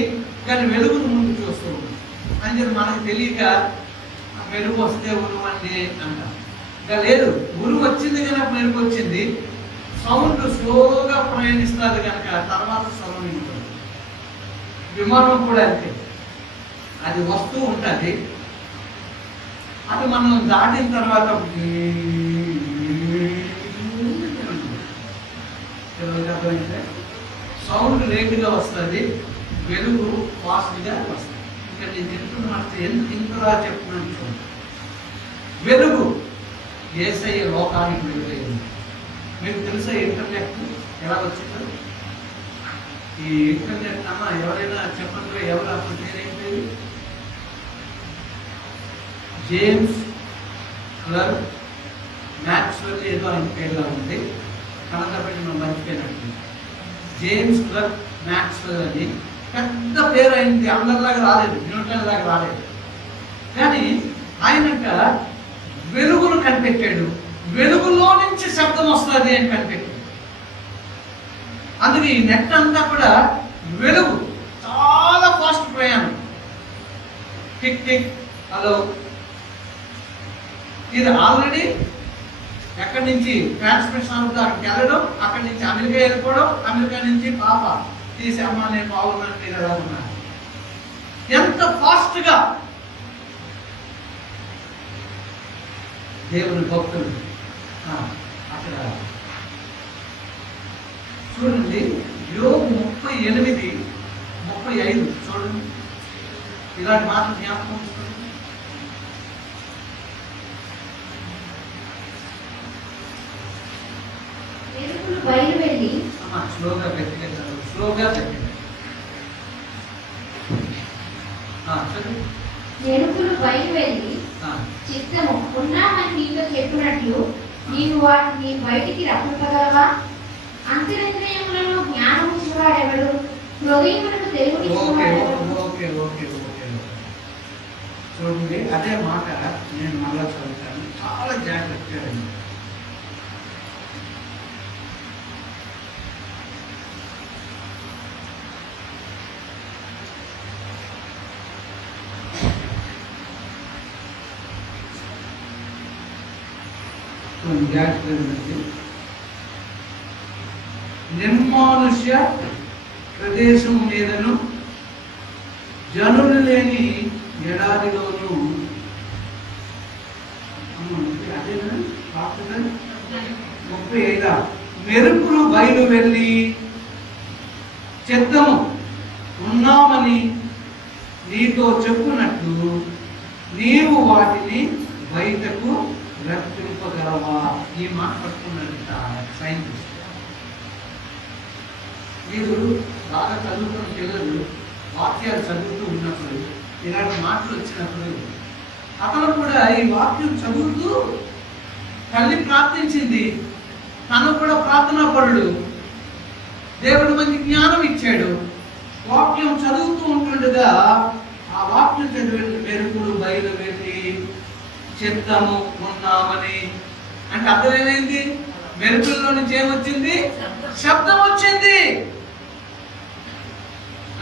కానీ వెలుగును ముందు చూస్తూ ఉన్నాం. అని చెప్పి మనకు తెలియక వెలుగు వస్తే ఉరువు అండి అంటాం. ఇంకా లేదు, ఉరువు వచ్చింది కనుక వెలుగు వచ్చింది. సౌండ్ స్లోగా ప్రయాణిస్తుంది కనుక తర్వాత సౌండ్ ఉంటుంది. విమానం కూడా అంతే, అది వస్తూ ఉంటుంది. అది మనం దాటిన తర్వాత సౌండ్ లేట్గా వస్తుంది, వెలుగు ఫాస్ట్గా వస్తుంది. ఇంకా నేను చెప్తున్నా ఎందుకు ఇంతలా చెప్తున్నాను చూడండి. వెలుగు యేసయ్య లోకానికి వెలుగైంది. మీకు తెలుసా ఇంటర్నెట్ ఎలా వచ్చిందో? ఈ ఇంటర్నెట్ అమ్మా ఎవరైనా చెప్పండి, ఎవరు అప్పుడు పేరేంటి? జేమ్స్ క్లర్క్ మ్యాక్స్వెల్ ఏదో ఆయన పేరుగా ఉంది. కనకబెట్టి మనం మర్చిపోయినట్టు. జేమ్స్ క్లర్క్ మ్యాక్స్వెల్ అని పెద్ద పేరు అయింది. అందరిలాగా రాలేదు, న్యూటన్ లాగా రాలేదు. కానీ ఆయనంట వెలుగును కనిపెట్టాడు. వెలుగులో నుంచి శబ్దం వస్తుంది అని కనిపెట్టాడు. అందుకే ఈ నెట్ అంతా కూడా వెలుగు, చాలా ఫాస్ట్ ప్రయాణం. Tick tick hello. ఇది ఆల్రెడీ ఎక్కడి నుంచి ట్రాన్స్మిషన్ అవుతా అక్కడికి వెళ్ళడం, అక్కడి నుంచి అమెరికా వెళ్ళిపోవడం, అమెరికా నుంచి పాప తీసి అమ్మ నేను బాగున్నాను మీరు ఎలా ఉన్నారు. ఎంత ఫాస్ట్గా దేవుని భక్తులు అక్కడ చూడండి. యోబు 38:35 చూడండి. ఇలాంటి మాటలు జ్ఞాపకం వస్తుంది. బయలు వెళ్ళి స్లోగా గట్టిగా చదువు, స్లోగా గట్టిగా వెలుగులు బయలు వెళ్ళి చిత్తము ఉన్నామని నీతో చెప్పినట్లు నీవు వాటిని బయటికి రప్పించగలవా? అంతరింద్రియములను జ్ఞానం ఇచ్చినవాడెవడు? హృదయములకు తెలుగునిచ్చినవాడెవడు? చూడండి, అదే మాట నేను మళ్ళా చదువుతాను, చాలా జాగ్రత్తగా. నిర్మానుష్య ప్రదేశం మీదను జనులు లేని ఎడారిలోను అదేనా 35 మెరుపులు బయలు వెళ్ళి చిత్తము ఉన్నామని నీతో చెప్పునట్లు నీవు వాటిని బయటకు రప్పింపగలవా? ఈ మాట పట్టుకున్నట్ట సైంటిస్ట్. మీరు బాగా చదువుతున్న పిల్లలు వాక్యాలు చదువుతూ ఉన్నప్పుడు ఇలాంటి మాటలు వచ్చినప్పుడు అతను కూడా ఈ వాక్యం చదువుతూ తల్లి ప్రార్థించింది, తను కూడా ప్రార్థనా పరుడు, దేవుడు మంచి జ్ఞానం ఇచ్చాడు. వాక్యం చదువుతూ ఉంటుండగా ఆ వాక్యం చదివిన మెరుగులు బయలు వెళ్ళి చెప్తాము ఉన్నామని అంటే అర్థం ఏమైంది? మెరుగుల్లో నుంచి ఏమొచ్చింది? శబ్దం వచ్చింది.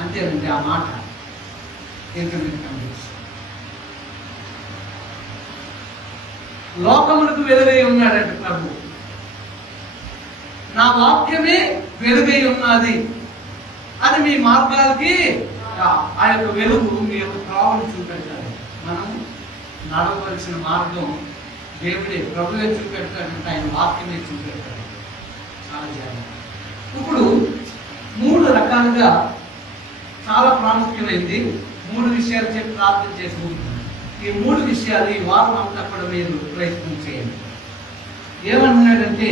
అంతేనండి ఆ మాట. లోకములకు వెలుగై ఉన్నాడంటే ప్రభు. నా వాక్యమే వెలుగై ఉన్నది, అది మీ మార్గాలకి ఆ యొక్క వెలుగు మీ యొక్క త్రోవను చూపెట్టాలి. మనం నడవలసిన మార్గం దేవుడే, ప్రభువే చూపెట్టాడంటే ఆయన వాక్యమే చూపెట్టాడు. చాలా జాగ్రత్త. ఇప్పుడు 3 రకాలుగా చాలా ప్రాముఖ్యమైంది 3 విషయాలు చెప్పి ప్రార్థన చేసుకుంటున్నాను. ఈ 3 విషయాలు ఈ వారం అంతా కూడా మీరు ప్రయత్నం చేయండి. ఏమంటున్నాడంటే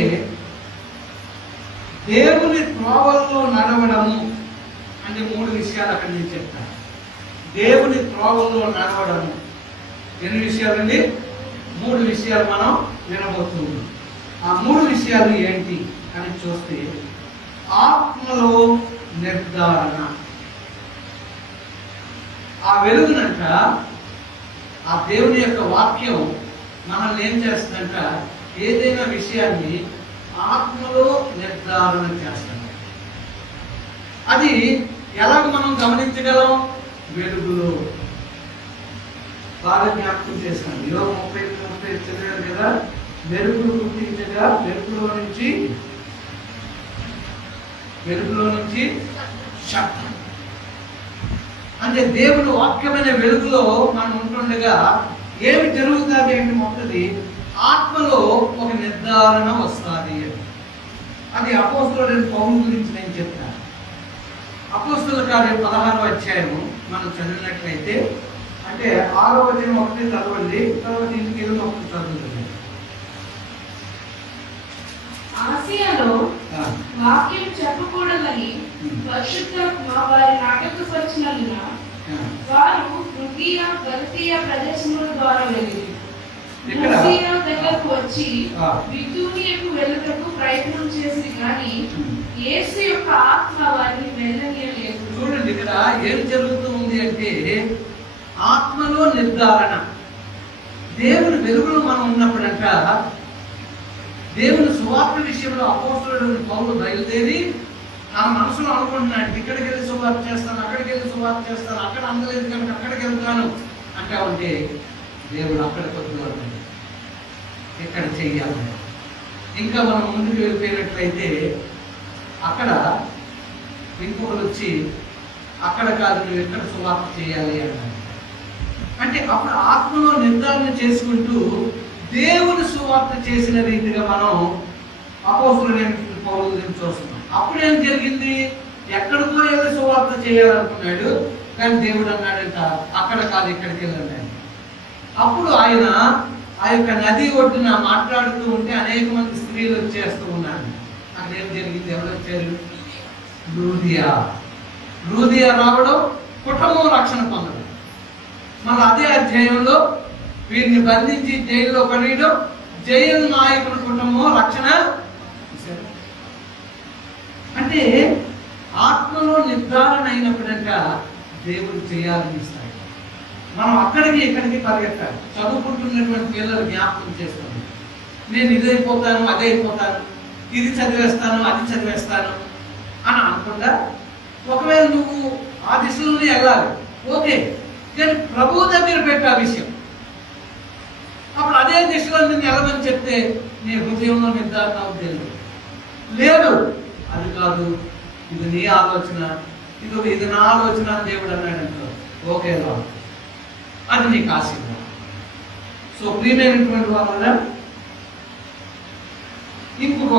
దేవుని త్రోవల్లో నడవడము అంటే 3 విషయాలు అక్కడ నేను చెప్తాను. దేవుని త్రోవల్లో నడవడము ఎన్ని విషయాలండి? 3 విషయాలు మనం వినబోతున్నాం. ఆ 3 విషయాలు ఏంటి అని చూస్తే ఆత్మలో నిర్ధారణ. ఆ వెలుగునంట, ఆ దేవుని యొక్క వాక్యం మనల్ని ఏం చేస్తుందంట, ఏదైనా విషయాన్ని ఆత్మలో నిర్ధారణ చేస్తాం. అది ఎలాగ మనం గమనించగలం? వెలుగులో. బాగా జ్ఞాపకం చేస్తాను. 30 చదివారు కదా, వెలుగులు పుట్టించగా వెలుగులో నుంచి శబ్దం. అంటే దేవుడు వాక్యమైన వెలుగులో మనం ఉంటుండగా ఏమి జరుగుతుంది అంటే మొదటిది ఆత్మలో ఒక నిర్ధారణ వస్తుంది. అది అపోస్తలుడైన పౌలు గురించి నేను చెప్తాను. అపోస్తలుల కార్యం 16వ అధ్యాయము మనం చదివినట్లయితే, అంటే 6వ వచనం ఒకటి చదవండి, తర్వాత ఇంటికి వెళ్ళి ఒకటి చదువుతుంది. ఆసియాలో వాక్యం చెప్పకూడదని పరిశుద్ధాత్మ వారి నాటకపరిచినందున వారు ఫ్రుగియ గలతీయ ప్రదేశముల ద్వారా వెళ్ళి మూసియా దగ్గరకు వచ్చి బితూనియకు వెళ్ళుటకు ప్రయత్నం చేసి కానీ యేసు యొక్క ఆత్మ వారిని వెళ్ళనీయలేదు. చూడండి, ఇక్కడ ఏం జరుగుతూ ఉంది అంటే ఆత్మలో నిర్ధారణ. దేవుని వెలుగులో మనం ఉన్నప్పుడంట దేవుని సువార్త విషయంలో అపోస్తలుడైన పౌలు బయలుదేరి తన మనసులో అనుకుంటున్నాడు, ఇక్కడికి వెళ్ళి సువార్త చేస్తాను, అక్కడికి వెళ్ళి సువార్త చేస్తాను, అక్కడ అందలేదు కనుక అక్కడికి వెళ్తాను అంటే ఉంటే దేవుడు అక్కడ కొద్దిగా ఇక్కడ చెయ్యాలి. ఇంకా మనం ముందుకు వెళ్ళిపోయినట్లయితే అక్కడ ఇంకొకరు వచ్చి అక్కడ కాదు నువ్వు ఎక్కడ సువార్త చేయాలి అన్నారు. అంటే అప్పుడు ఆత్మలో నిర్ధారణ చేసుకుంటూ దేవుని సువార్త చేసిన రీతిగా మనం అపోస్తలుడైన పౌలు గురించి చూస్తున్నాం. అప్పుడేం జరిగింది? ఎక్కడికో వెళ్ళి సువార్త చేయాలనుకున్నాడు, కానీ దేవుడు అన్నాడంట అక్కడ కాదు ఇక్కడికి వెళ్ళాడు. అప్పుడు ఆయన ఆ యొక్క నది ఒడ్డున మాట్లాడుతూ ఉంటే అనేక మంది స్త్రీలు వచ్చేస్తూ ఉన్నారు. అక్కడ ఏం జరిగింది? ఎవరు వచ్చారు? లూదియా రావడం, కుటుంబం రక్షణ పొందడం. మళ్ళీ అదే అధ్యాయంలో వీరిని బంధించి జైల్లో పడేయడం, జైలు నాయకుల కుటుంబం రక్షణ. అంటే ఆత్మలో నిర్ధారణ అయినప్పుడంట దేవుడు చేయాలని ఇస్తాడు. మనం అక్కడికి ఇక్కడికి పరిగెత్తాలి. చదువుకుంటున్నటువంటి పిల్లలు జ్ఞాపకం చేస్తాను, నేను ఇదైపోతాను అదైపోతాను, ఇది చదివేస్తాను అది చదివేస్తాను అని అనుకుంటా. ఒకవేళ నువ్వు ఆ దిశలోనే వెళ్ళాలి, ఓకే, కానీ ప్రభు దగ్గర పెట్టా విషయం. అప్పుడు అదే దిశలో నేను వెళ్ళమని చెప్తే నీ హృదయంలో నిర్ధారణ అవుతుంది. లేదు, అది కాదు, ఇది నీ ఆలోచన, ఇది నా ఆలోచన అని దేవుడు అన్నాడంటో ఓకే రా, అది నీకు ఆశీర్వాదం. సో ప్రియమైనటువంటి వాళ్ళ ఇంకొక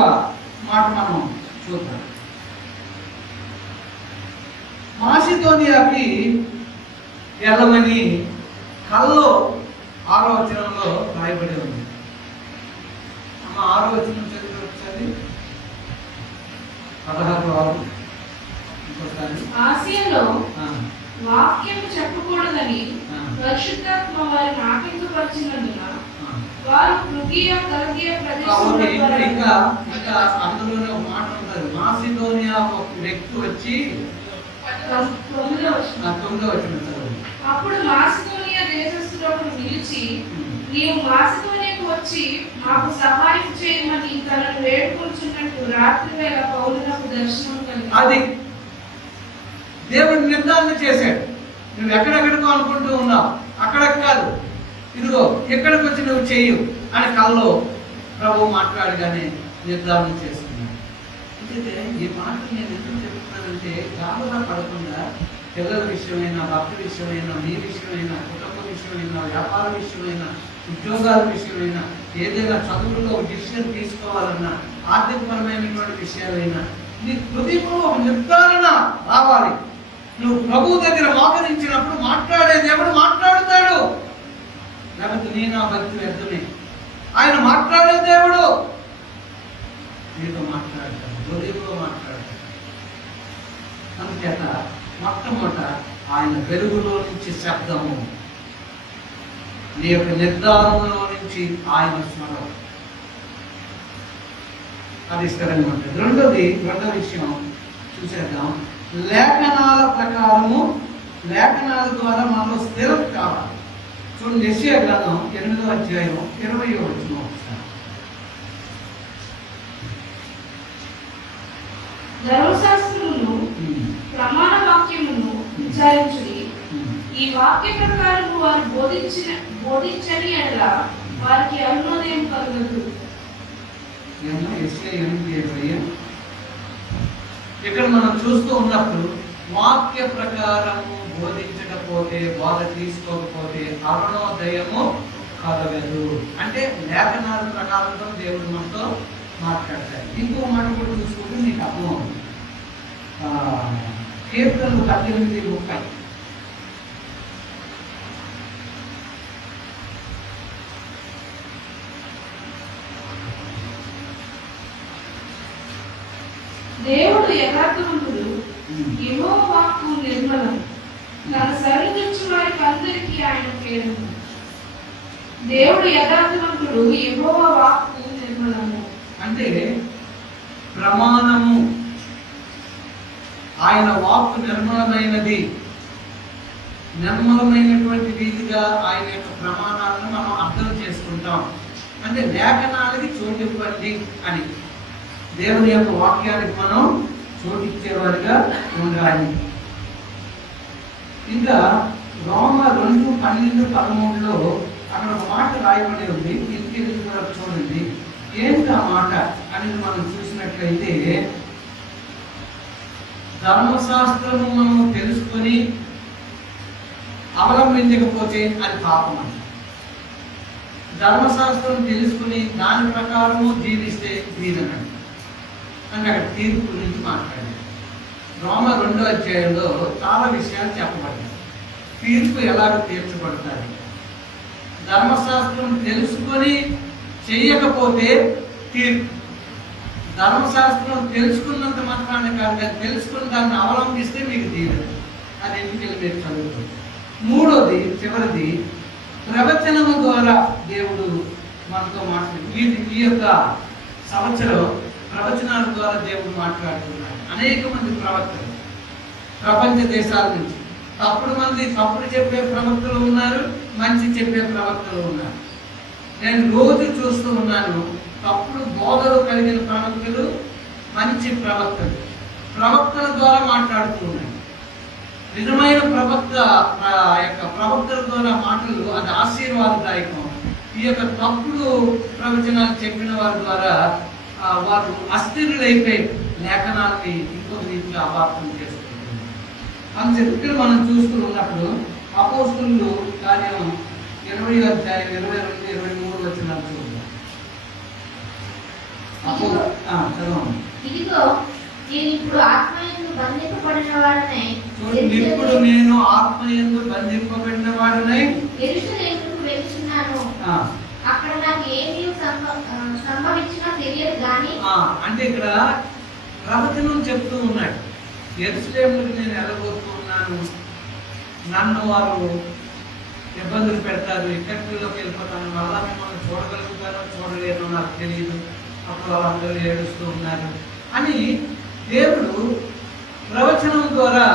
మాట మనం చూద్దాం. మాసిదోనియాకి వెళ్ళమని కల్లో 6వ వచనంలో రాయబడి ఉంది. అమ్మ 6వ వచనం చదివి ఒకసారి 16 ఇంకోసారి. ఆసియాలో వాక్యం చెప్పకూడదని పరిశుద్ధాత్మ వారిని ఆటంకపరిచినందున వారు ఫ్రుగియా గలతీయ ప్రదేశంలో ఇంకా అందులోనే ఒక మాట ఉంటుంది. మాసిదోనియా ఒక వ్యక్తి వచ్చి 9వ వచనం. అప్పుడు మాసిదోనియా దేశస్థుడు నిలిచి, నీవు మాసిదోనియాకు వచ్చి మాకు సహాయం చేయమని తనను వేడుకొంచున్నట్టు రాత్రి వేళ పౌలునకు దర్శనం కలిగింది. అది దేవుడు నిర్ధారణ చేశాడు. నువ్వు ఎక్కడెక్కడికో అనుకుంటూ ఉన్నావు, అక్కడ కాదు, ఇదిగో ఎక్కడికి వచ్చి నువ్వు చెయ్యు అని కల్లో ప్రభు మాట్లాడగానే నిర్ధారణ చేస్తున్నాడు. అయితే ఈ మాట నేను ఎందుకు చెప్తున్నానంటే, గాబరా పడకుండా పిల్లల విషయమైనా, భక్తి విషయమైనా, మీ విషయమైనా, కుటుంబ విషయమైనా, వ్యాపార విషయమైనా, ఉద్యోగాల విషయమైనా, ఏదైనా చదువుల్లో డిసిషన్ తీసుకోవాలన్నా, ఆర్థికపరమైనటువంటి విషయాలైనా నీ హృదయంలో ఒక నిర్ధారణ రావాలి. నువ్వు ప్రభు దగ్గర మోకరించినప్పుడు మాట్లాడే దేవుడు మాట్లాడుతాడు. లేకపోతే నీ నా భక్తి వ్యర్థమే. ఆయన మాట్లాడే దేవుడు నీతో మాట్లాడతాడు, హృదయంలో మాట్లాడతాడు. అందుచేత మొట్టమొదట ఆయన వెలుగులో నుంచి శబ్దము, నీ యొక్క నిర్ధారణలో నుంచి ఆయన స్మరణ, అది స్థిరంగా ఉంటుంది. రెండో విషయం చూసేద్దాం. లేఖనాల ప్రకారము, లేఖనాల ద్వారా మనలో స్థిరం కావాలి. చూడండి, యెషయా గ్రంథం 8వ అధ్యాయం 20వ వచనం ఒకసారి. ధర్మశాస్త్రమును ప్రమాణ వాక్యమును విచారించుడి. ఈ వాక్య ప్రకారం వారు బోధించని ఎడల వారికి అరుణోదయం కలుగదు. ఇక్కడ మనం చూస్తూ ఉన్నప్పుడు వాక్య ప్రకారము బోధించకపోతే, బోధ తీసుకోకపోతే అరుణోదయము కలగదు. అంటే లేఖనాల ప్రకారంతో దేవుడు మనతో మాట్లాడతాడు. ఇంకో మాట కూడా చూసుకుంటే నీకు అర్థమవుతుంది. కీర్తనలు 18:30. దేవుడు యథార్థవంతుడు, యెహోవా వాక్కు నిర్మలం, తన సరిదిచ్చు వారికి అందరికీ ఆయన కేడము. దేవుడు యథార్థవంతుడు, యెహోవా వాక్కు నిర్మలము. అంటే ప్రమాణము, ఆయన వాక్కు నిర్మలమైనది. నిర్మలమైనటువంటి రీతిగా ఆయన యొక్క ప్రమాణాలను మనం అర్థం చేసుకుంటాం. అంటే లేఖనాలకి చోటివ్వండి అని, దేవుని యొక్క వాక్యానికి మనం చోటిచ్చేవారిగా ఉండాలి. ఇంకా రోమ 2:12-13లో అక్కడ ఒక మాట రాయబడి ఉంది. ఇంటికి చూడండి, ఏంటి ఆ మాట అనేది మనం చూసినట్లయితే, ధర్మశాస్త్రము మనం తెలుసుకొని అవలంబించకపోతే అది పాపం అంట. ధర్మశాస్త్రం తెలుసుకుని దాని ప్రకారము జీవిస్తే దీననండి అంటే అక్కడ తీర్పు గురించి మాట్లాడారు. రోమ 2వ అధ్యాయంలో చాలా విషయాలు చెప్పబడ్డాయి. తీర్పు ఎలాగ తీర్చబడతాయి, ధర్మశాస్త్రం తెలుసుకొని చెయ్యకపోతే తీర్పు. ధర్మశాస్త్రం తెలుసుకున్నంత మాత్రాన్ని కాదు, కానీ తెలుసుకుని దాన్ని అవలంబిస్తే మీకు తీరదు. అది ఎందుకు మీరు చదువుతుంది. మూడోది, చివరిది, ప్రవచనము ద్వారా దేవుడు మనతో మాట్లాడు. ఈ యొక్క సంవత్సరం ప్రవచనాల ద్వారా దేవుడు మాట్లాడుతున్నాడు. అనేక మంది ప్రవక్తలు ప్రపంచ దేశాల నుంచి, తప్పుడు చెప్పే ప్రవక్తలు ఉన్నారు, మంచి చెప్పే ప్రవక్తలు ఉన్నారు. నేను రోజు చూస్తూ ఉన్నాను, తప్పుడు బోధలు కలిగిన ప్రవక్తలు, మంచి ప్రవక్తల ద్వారా మాట్లాడుతూ ఉన్నాయి. నిజమైన ప్రవక్తల ద్వారా మాటలు అది ఆశీర్వాదదాయకం. ఈ యొక్క తప్పుడు ప్రవచనాలు చెప్పిన వారి ద్వారా వారు అస్థిరులైపోయి లేఖనాన్ని ఇంకొక రీతిగా అపార్థం చేసుకుంటున్నారు. అందుచేత ఇక్కడ మనం చూస్తూ ఉన్నప్పుడు అపోస్తలుల కార్యం 20వ అధ్యాయం 22-23 వచనాలు చూద్దాం. ఇదిగో నేను ఇప్పుడు ఆత్మయందు బంధింపబడిన వాడనే చూడండి, ఇప్పుడు నేను ఆత్మయందు బంధింపబడిన వాడనై యెరూషలేముకు వెళ్తున్నాను. అక్కడ నాకు ఏమీ సంభవించినా తెలియదు కానీ అంటే ఇక్కడ ప్రవచనం చెప్తూ ఉన్నాడు, యెరూషలేముకు నేను వెళ్ళబోతూ ఉన్నాను, నన్ను వారు ఇబ్బందులు పెడతారు, ఇక్కడిలోకి వెళ్ళిపోతాను, మళ్ళా మిమ్మల్ని చూడగలుగుతానో చూడలేనో నాకు తెలియదు, అప్పుడు వాళ్ళందరూ ఏడుస్తూ ఉన్నారు అని దేవుడు ప్రవచనం ద్వారా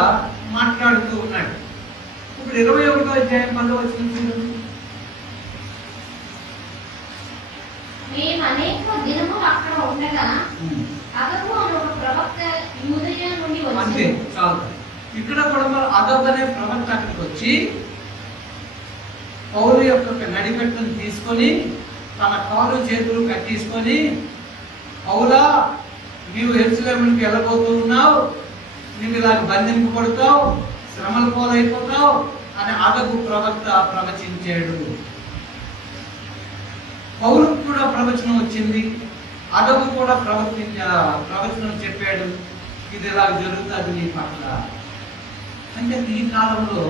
మాట్లాడుతూ ఉన్నాడు. ఇప్పుడు 21వ అధ్యాయం 10వ వచనం, మేము అనేక దినములు అక్కడ ఉండగా అగబు అనే ఒక ప్రవక్త యూదయ నుండి అంతే చాలు. ఇక్కడ కూడా మరి అగబు అనే ప్రవక్త అక్కడికి వచ్చి పౌలు యొక్క నడికట్టును తీసుకొని తన కాలు చేతులు కట్టేసుకొని, పౌలా నీవు యెరూషలేముకి వెళ్ళబోతూ ఉన్నావు, నువ్వు ఇలా బంధింపబడతావు, శ్రమల పాలైపోతావు అని అగబు ప్రవక్త ప్రవచించాడు. పౌలుకు కూడా ప్రవచనం వచ్చింది, అగబు కూడా ప్రవచనం చెప్పాడు, ఇది ఇలా జరుగుతుంది నీ పట్ల. అంటే ఈ కాలంలో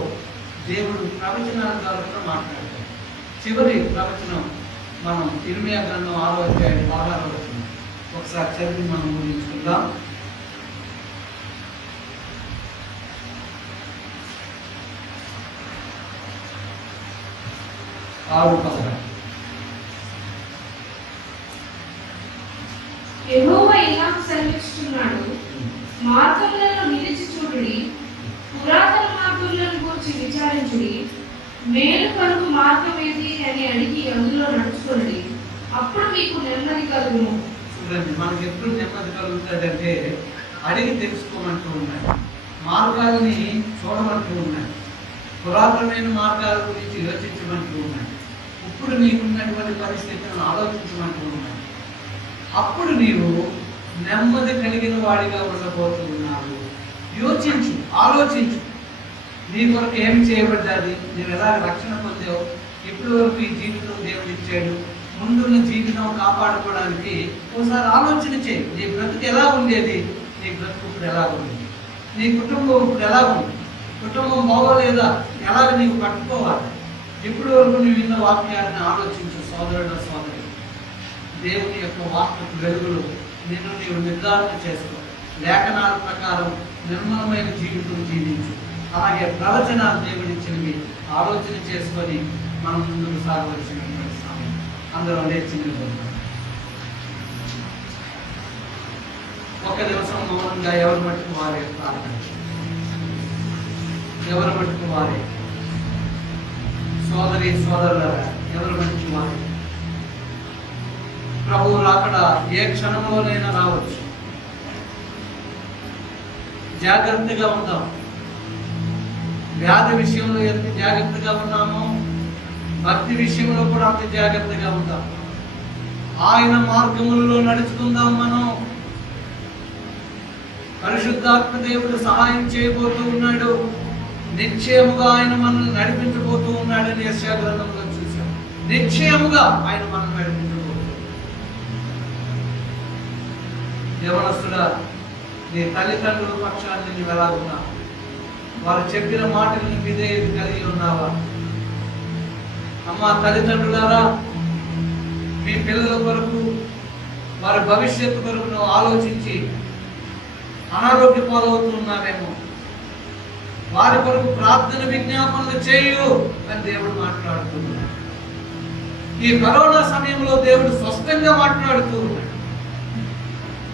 దేవుడు ప్రవచనాల ద్వారా కూడా మాట్లాడతాడు. చివరి ప్రవచనం మనం ఇర్మియా గ్రంథం 6వ అధ్యాయం 16వ వచనం ఒకసారి చదివి మనం ముగించుకుందాం. 6:16 యెహోవా ఇలా సెలవిస్తున్నాడు, మార్గములలో నిలిచి చూడుడి, పురాతన మార్గములను గురించి విచారించుడి, మేలు కలుగు మార్గం ఏది అని అడిగి అందులో నడుచుకోండి, అప్పుడు మీకు నెమ్మది కలుగును. చూడండి, మనకి ఎప్పుడు నెమ్మది కలుగుతాడంటే అడిగి తెలుసుకోమంటూ ఉన్నాయి, మార్గాలని చూడమంటూ ఉన్నాయి, పురాతనమైన మార్గాల గురించి యోచించమంటూ ఉన్నాయి, ఇప్పుడు నీకున్నటువంటి పరిస్థితులను ఆలోచించమంటూ ఉన్నాయి. అప్పుడు నీవు నెమ్మది కలిగిన వాడిగా ఉండబోతున్నావు. యోచించు, ఆలోచించు, నీ కొరకు ఏం చేయబడ్డాది, నువ్వు ఎలా రక్షణ పొందావు, ఇప్పటి వరకు ఈ జీవితం దేవుడు ఇచ్చాడు, ముందున్న జీవితం కాపాడుకోవడానికి ఒకసారి ఆలోచన చేయి. నీ బ్రతుకు ఎలా ఉండేది, నీ బ్రతుకు ఇప్పుడు ఎలా ఉంది, నీ కుటుంబం ఇప్పుడు ఎలా ఉంది, కుటుంబం బాగోలేదా, ఎలా నీవు కట్టుకోవాలి, ఇప్పటి వరకు నువ్వు విన్న వాక్యాన్ని ఆలోచించు. సోదరుడు సోదరి, దేవుని యొక్క వాక్యపు వెలుగులు నిన్ను నీవు నిర్ధారణ చేసుకో, లేఖనాల ప్రకారం నిర్మలమైన జీవితం జీవించు. అలాగే ప్రవచనాలు దేవుడిచ్చినవి ఆలోచన చేసుకొని మనం ముందుకు సాగవలసినటువంటి సమయం. అందరూ లేచి నిలబడతాం. ఒక నిమిషం మౌనంగా ఎవరు మట్టుకు వారే ప్రార్థన, ఎవరు మట్టుకు వారే, సోదరి సోదరులారా ఎవరు మట్టుకు వారే. ప్రభువు రాకడ ఏ క్షణంలోనైనా రావచ్చు. జాగ్రత్తగా ఉంటాం. వ్యాధి విషయంలో ఎంత జాగ్రత్తగా ఉన్నామో భక్తి విషయంలో కూడా అంత జాగ్రత్తగా ఉంటాం. ఆయన మార్గములలో నడుచుకుందాం. మనం పరిశుద్ధాత్మ దేవుడు సహాయం చేయబోతూ ఉన్నాడు. నిశ్చయముగా ఆయన మనల్ని నడిపించబోతూ ఉన్నాడని యెషయా గ్రంథంలో చూశాం. నిశ్చయముగా ఆయన మనల్ని నడిపించబోతూ. యవనస్తుడా, నీ తల్లిదండ్రుల పక్షాన్ని నీవు ఎలా ఉన్నావు? వారు చెప్పిన మాటలను విధేయత కలిగి ఉన్నావా? అమ్మ తల్లిదండ్రులారా, మీ పిల్లల కొరకు వారి భవిష్యత్తు కొరకు నువ్వు ఆలోచించి అనారోగ్య పాలవుతున్నావేమో, వారి కొరకు ప్రార్థన విజ్ఞాపనలు చేయు అని దేవుడు మాట్లాడుతున్నాడు. ఈ కరోనా సమయంలో దేవుడు స్పష్టంగా మాట్లాడుతూ ఉన్నాడు.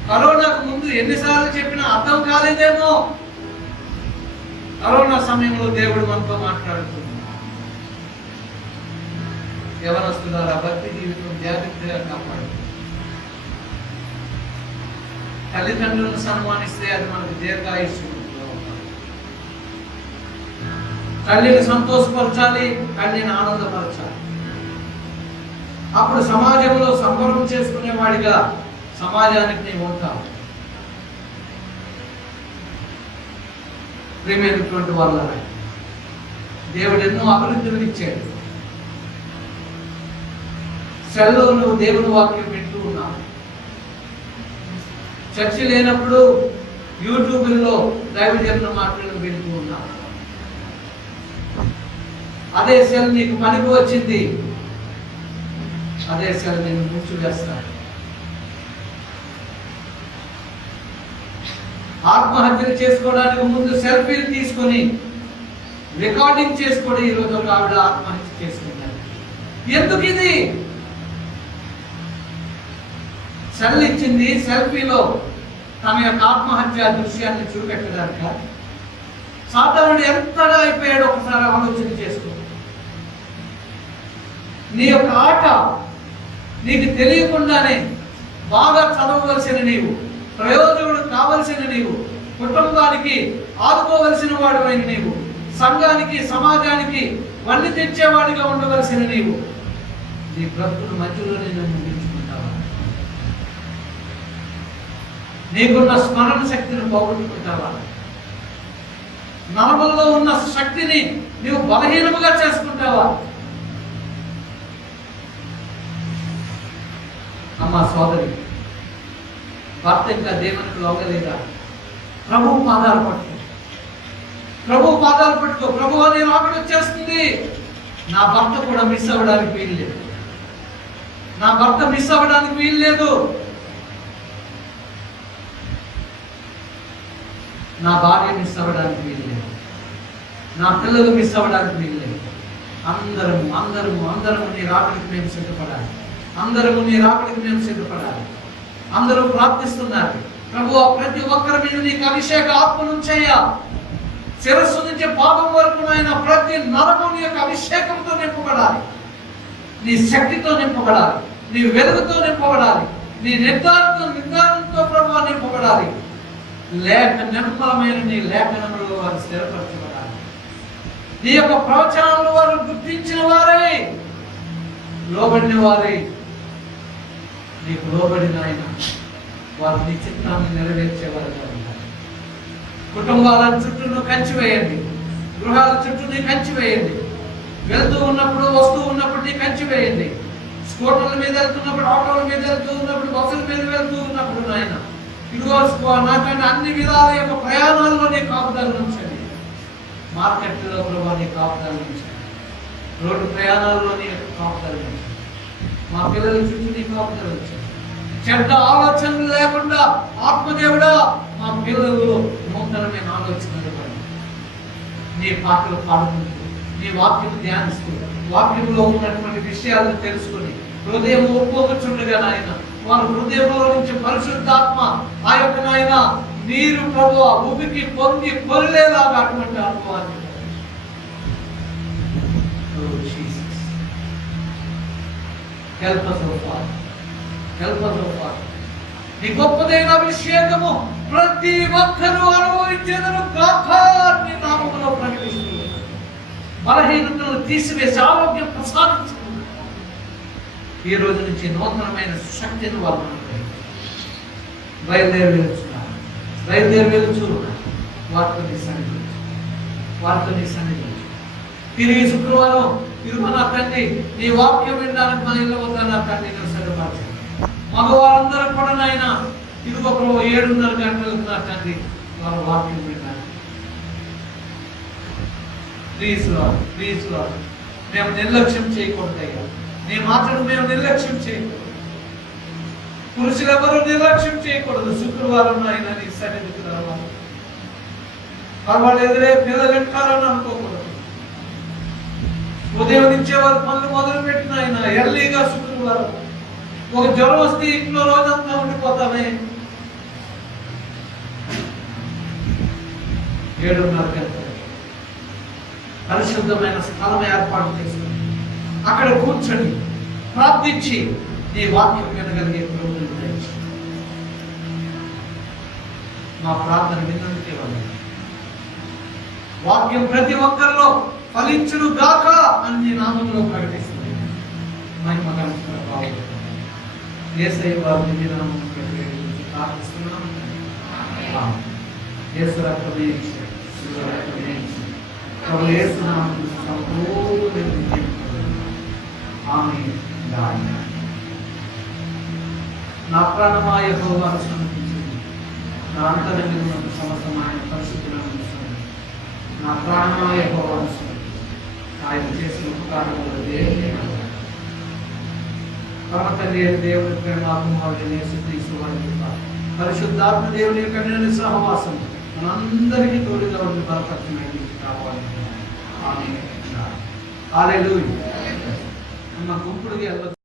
కరోనాకు ముందు ఎన్నిసార్లు చెప్పినా అర్థం కాలేదేమో, కరోనా సమయంలో దేవుడు మనతో మాట్లాడుతున్నాడు. యవనస్తులారా, భక్తి జీవితం జాగ్రత్తగా కాపాడు. తల్లిదండ్రులను సన్మానిస్తే అది మనకు దీర్ఘాయుష్యం. తల్లిని సంతోషపరచాలి, తల్లిని ఆనందపరచాలి. అప్పుడు సమాజంలో సంబరం చేసుకునేవాడిగా సమాజానికి నీవు ఉంటావు. ప్రేమైనటువంటి వాళ్ళ దేవుడు ఎన్నో అభివృద్ధులు ఇచ్చాడు. సెల్లో నువ్వు దేవుని వాక్యం వింటూ ఉన్నావు. చర్చి లేనప్పుడు యూట్యూబ్లో దైవజనుల మాటలను వింటూ ఉన్నాం. అదే సెల్ నీకు పనికి వచ్చింది, అదే సెల్ నేను ముచ్చివేస్తాను. ఆత్మహత్యలు చేసుకోవడానికి ముందు సెల్ఫీలు తీసుకొని రికార్డింగ్ చేసుకోవడం ఈరోజు ఒక ఆవిడ ఆత్మహత్య చేసుకున్నారు. ఎందుకు ఇది? సెల్ ఇచ్చింది సెల్ఫీలో తన యొక్క ఆత్మహత్య దృశ్యాన్ని చూపెట్టడానిక? సాధారణ ఎంతగా అయిపోయాడు ఒకసారి ఆలోచన చేసుకో. నీ యొక్క ఆట నీకు తెలియకుండానే బాగా చదవవలసిన నీవు, ప్రయోజకుడు కావలసిన నీవు, కుటుంబానికి ఆదుకోవలసిన వాడువైన నీవు, సంఘానికి సమాజానికి వన్ని తెచ్చేవాడిగా ఉండవలసిన నీవు నీ బ్రతుకుల మధ్యలోనే ముగించుకుంటావా? నీకున్న స్మరణ శక్తిని పోగొట్టుకుంటావా? నరములలో ఉన్న శక్తిని నీవు బలహీనముగా చేసుకుంటావా? అమ్మా సోదరి, భర్త ఇంకా దేవునికి లొంగలేదా? ప్రభువు పాదాలు పట్టుకో, ప్రభువు పాదాలు పట్టుకో. ప్రభు అని రాకడ వచ్చేస్తుంది. నా భర్త కూడా మిస్ అవ్వడానికి వీల్లేదు, నా భర్త మిస్ అవ్వడానికి వీల్లేదు, నా భార్య మిస్ అవ్వడానికి వీల్లేదు, నా పిల్లలు మిస్ అవ్వడానికి వీల్లేదు. అందరము అందరము అందరము నీ రాకడికి మేము సిద్ధపడాలి, అందరము నీ రాకడికి మేము సిద్ధపడాలి. అందరూ ప్రార్థిస్తున్నారు, ప్రభువా ప్రతి ఒక్కరి మీద నీకు అభిషేక ఆత్మను చేయ, శిరస్సు నుంచి పాదం వరకు అయిన ప్రతి నరము నీ యొక్క అభిషేకంతో నింపబడాలి, నీ శక్తితో నింపబడాలి, నీ వెలుగుతో నింపబడాలి, నీ నిర్ధారణతో ప్రభువా నింపబడాలి. నిర్మలమైన నీ లేఖనములో వారు స్థిరపరచబడాలి. నీ యొక్క ప్రవచనాలను వారు గుర్తించిన వారై, లోబడిన వారై, నీకు లోబడిన ఆయన వారు నీ చిత్తాన్ని నెరవేర్చేవారుగా ఉండాలి. కుటుంబాల చుట్టూ కంచి వేయండి, గృహాల చుట్టూ నీ కంచి వేయండి. వెళ్తూ ఉన్నప్పుడు వస్తూ ఉన్నప్పుడు నీ కంచి వేయండి. స్కూటర్ల మీద వెళ్తున్నప్పుడు, ఆటోల మీద వెళ్తూ ఉన్నప్పుడు, బస్సుల మీద వెళ్తూ ఉన్నప్పుడు నాయన ఇదిగో నాకన్నా అన్ని విధాల యొక్క ప్రయాణాల్లో నీ కాపుదల ఉంచండి. మార్కెట్లో ప్రభావ నీ కాపుదల ఉంచండి, రోడ్డు ప్రయాణాల్లో నీ యొక్క కాపుదల ఉంచండి, మా పిల్లల చుట్టూ నీ కాపుదల ఉంచండి. చెడ్డ ఆలోచనలు లేకుండా ఆత్మదేవుడా మా పిల్లలు నూతనమైన ఆలోచనలు పడి నీ పాటలు పాడుకుంటూ, నీ వాక్యం ధ్యానిస్తూ, వాక్యంలో ఉన్నటువంటి విషయాలను తెలుసుకుని హృదయం ఒప్పుకొచ్చుండగా నాయన వారి హృదయంలో నుంచి పరిశుద్ధాత్మ ఆ యొక్క నాయన నీరు ప్రభు భూమికి పొంగి పొరలేలాగా అటువంటి అనుభవాన్ని help us, O Father. Help us, O Father. నీ గొప్పదైన అభిషేకము ప్రతి ఒక్కరూ అనుభవించేదను గాక నీ నామములో ప్రకటిస్తుంది. బలహీనతను తీసివేసి ఆరోగ్యం ప్రసాదించుకుంది. ఈ రోజు నుంచి నూతనమైన శక్తిని వాళ్ళు బయలుదేరి వెళ్తున్నారు, బయలుదేరి వెళ్తున్నారు. వాటితో నీ సన్నిధి తిరిగి శుక్రవారం ఇదిగో నా తండ్రి నీ వాక్యం వినడానికి మా ఇళ్ళ వద్ద నా తండ్రి సిద్ధపరచు. మగవారందరూ కూడా నాయన ఇదిగో 7:30 గంటలకు నా తండ్రి వారు వాక్యం వినడానికి ప్లీజ్ లార్డ్ మేము నిర్లక్ష్యం చేయకూడదు అయ్యా. నీ మాటను మేము నిర్లక్ష్యం చేయకూడదు, పురుషులు ఎవరు నిర్లక్ష్యం చేయకూడదు. శుక్రవారం నాయన నీ సన్నిధికి రావాలి. పర్వాలేదులే పిల్లలు వింటారని అనుకోకూడదు. ఉదయం నుంచే వారు పనులు మొదలు పెట్టిన ఆయన ఎర్లీగా శుక్రవారం ఒక జ్వరం వస్తే ఇంట్లో రోజంతా ఉండిపోతామే. 7:30 గంటలు పరిశుద్ధమైన స్థలం ఏర్పాటు చేసుకుని అక్కడ కూర్చొని ప్రార్థించి నీ వాక్యం వినగలిగే ప్రభువుని దయచేయి. మా ప్రార్థన విన్నందుకే వందనాలు. వాక్యం ప్రతి ఒక్కరిలో ఫలించును గాక అని నీ నామంలో ప్రకటిస్తుంది. మహిమ ప్రభావం యేసయ్య వారి దివ్య నామములో ప్రార్థిస్తున్నాము. యేసు రక్తమే ప్రభు యేసు నామములో సంపూర్ణ ఆమేన్. నా ప్రాణమా యెహోవాను స్తుతించుము, నా అంతరంగమున సమస్తం ఆయన పరిశుద్ధులను ఉంచుతుంది. నా ప్రాణమా యెహోవా ఉంచుతుంది. ఆయన చేసిన ఉపకారములు దేవుని పరమ తండ్రి అయిన దేవుని ప్రేమ కుమారుడైన యేసుక్రీస్తు వారి కృప, పరిశుద్ధాత్మ దేవుని యొక్క నిత్య సహవాసం మనందరికీ తోడుగా ఉండి బలపరచడానికి కావాలి. ఆమేన్. హల్లెలూయా. మన గుంపుడికి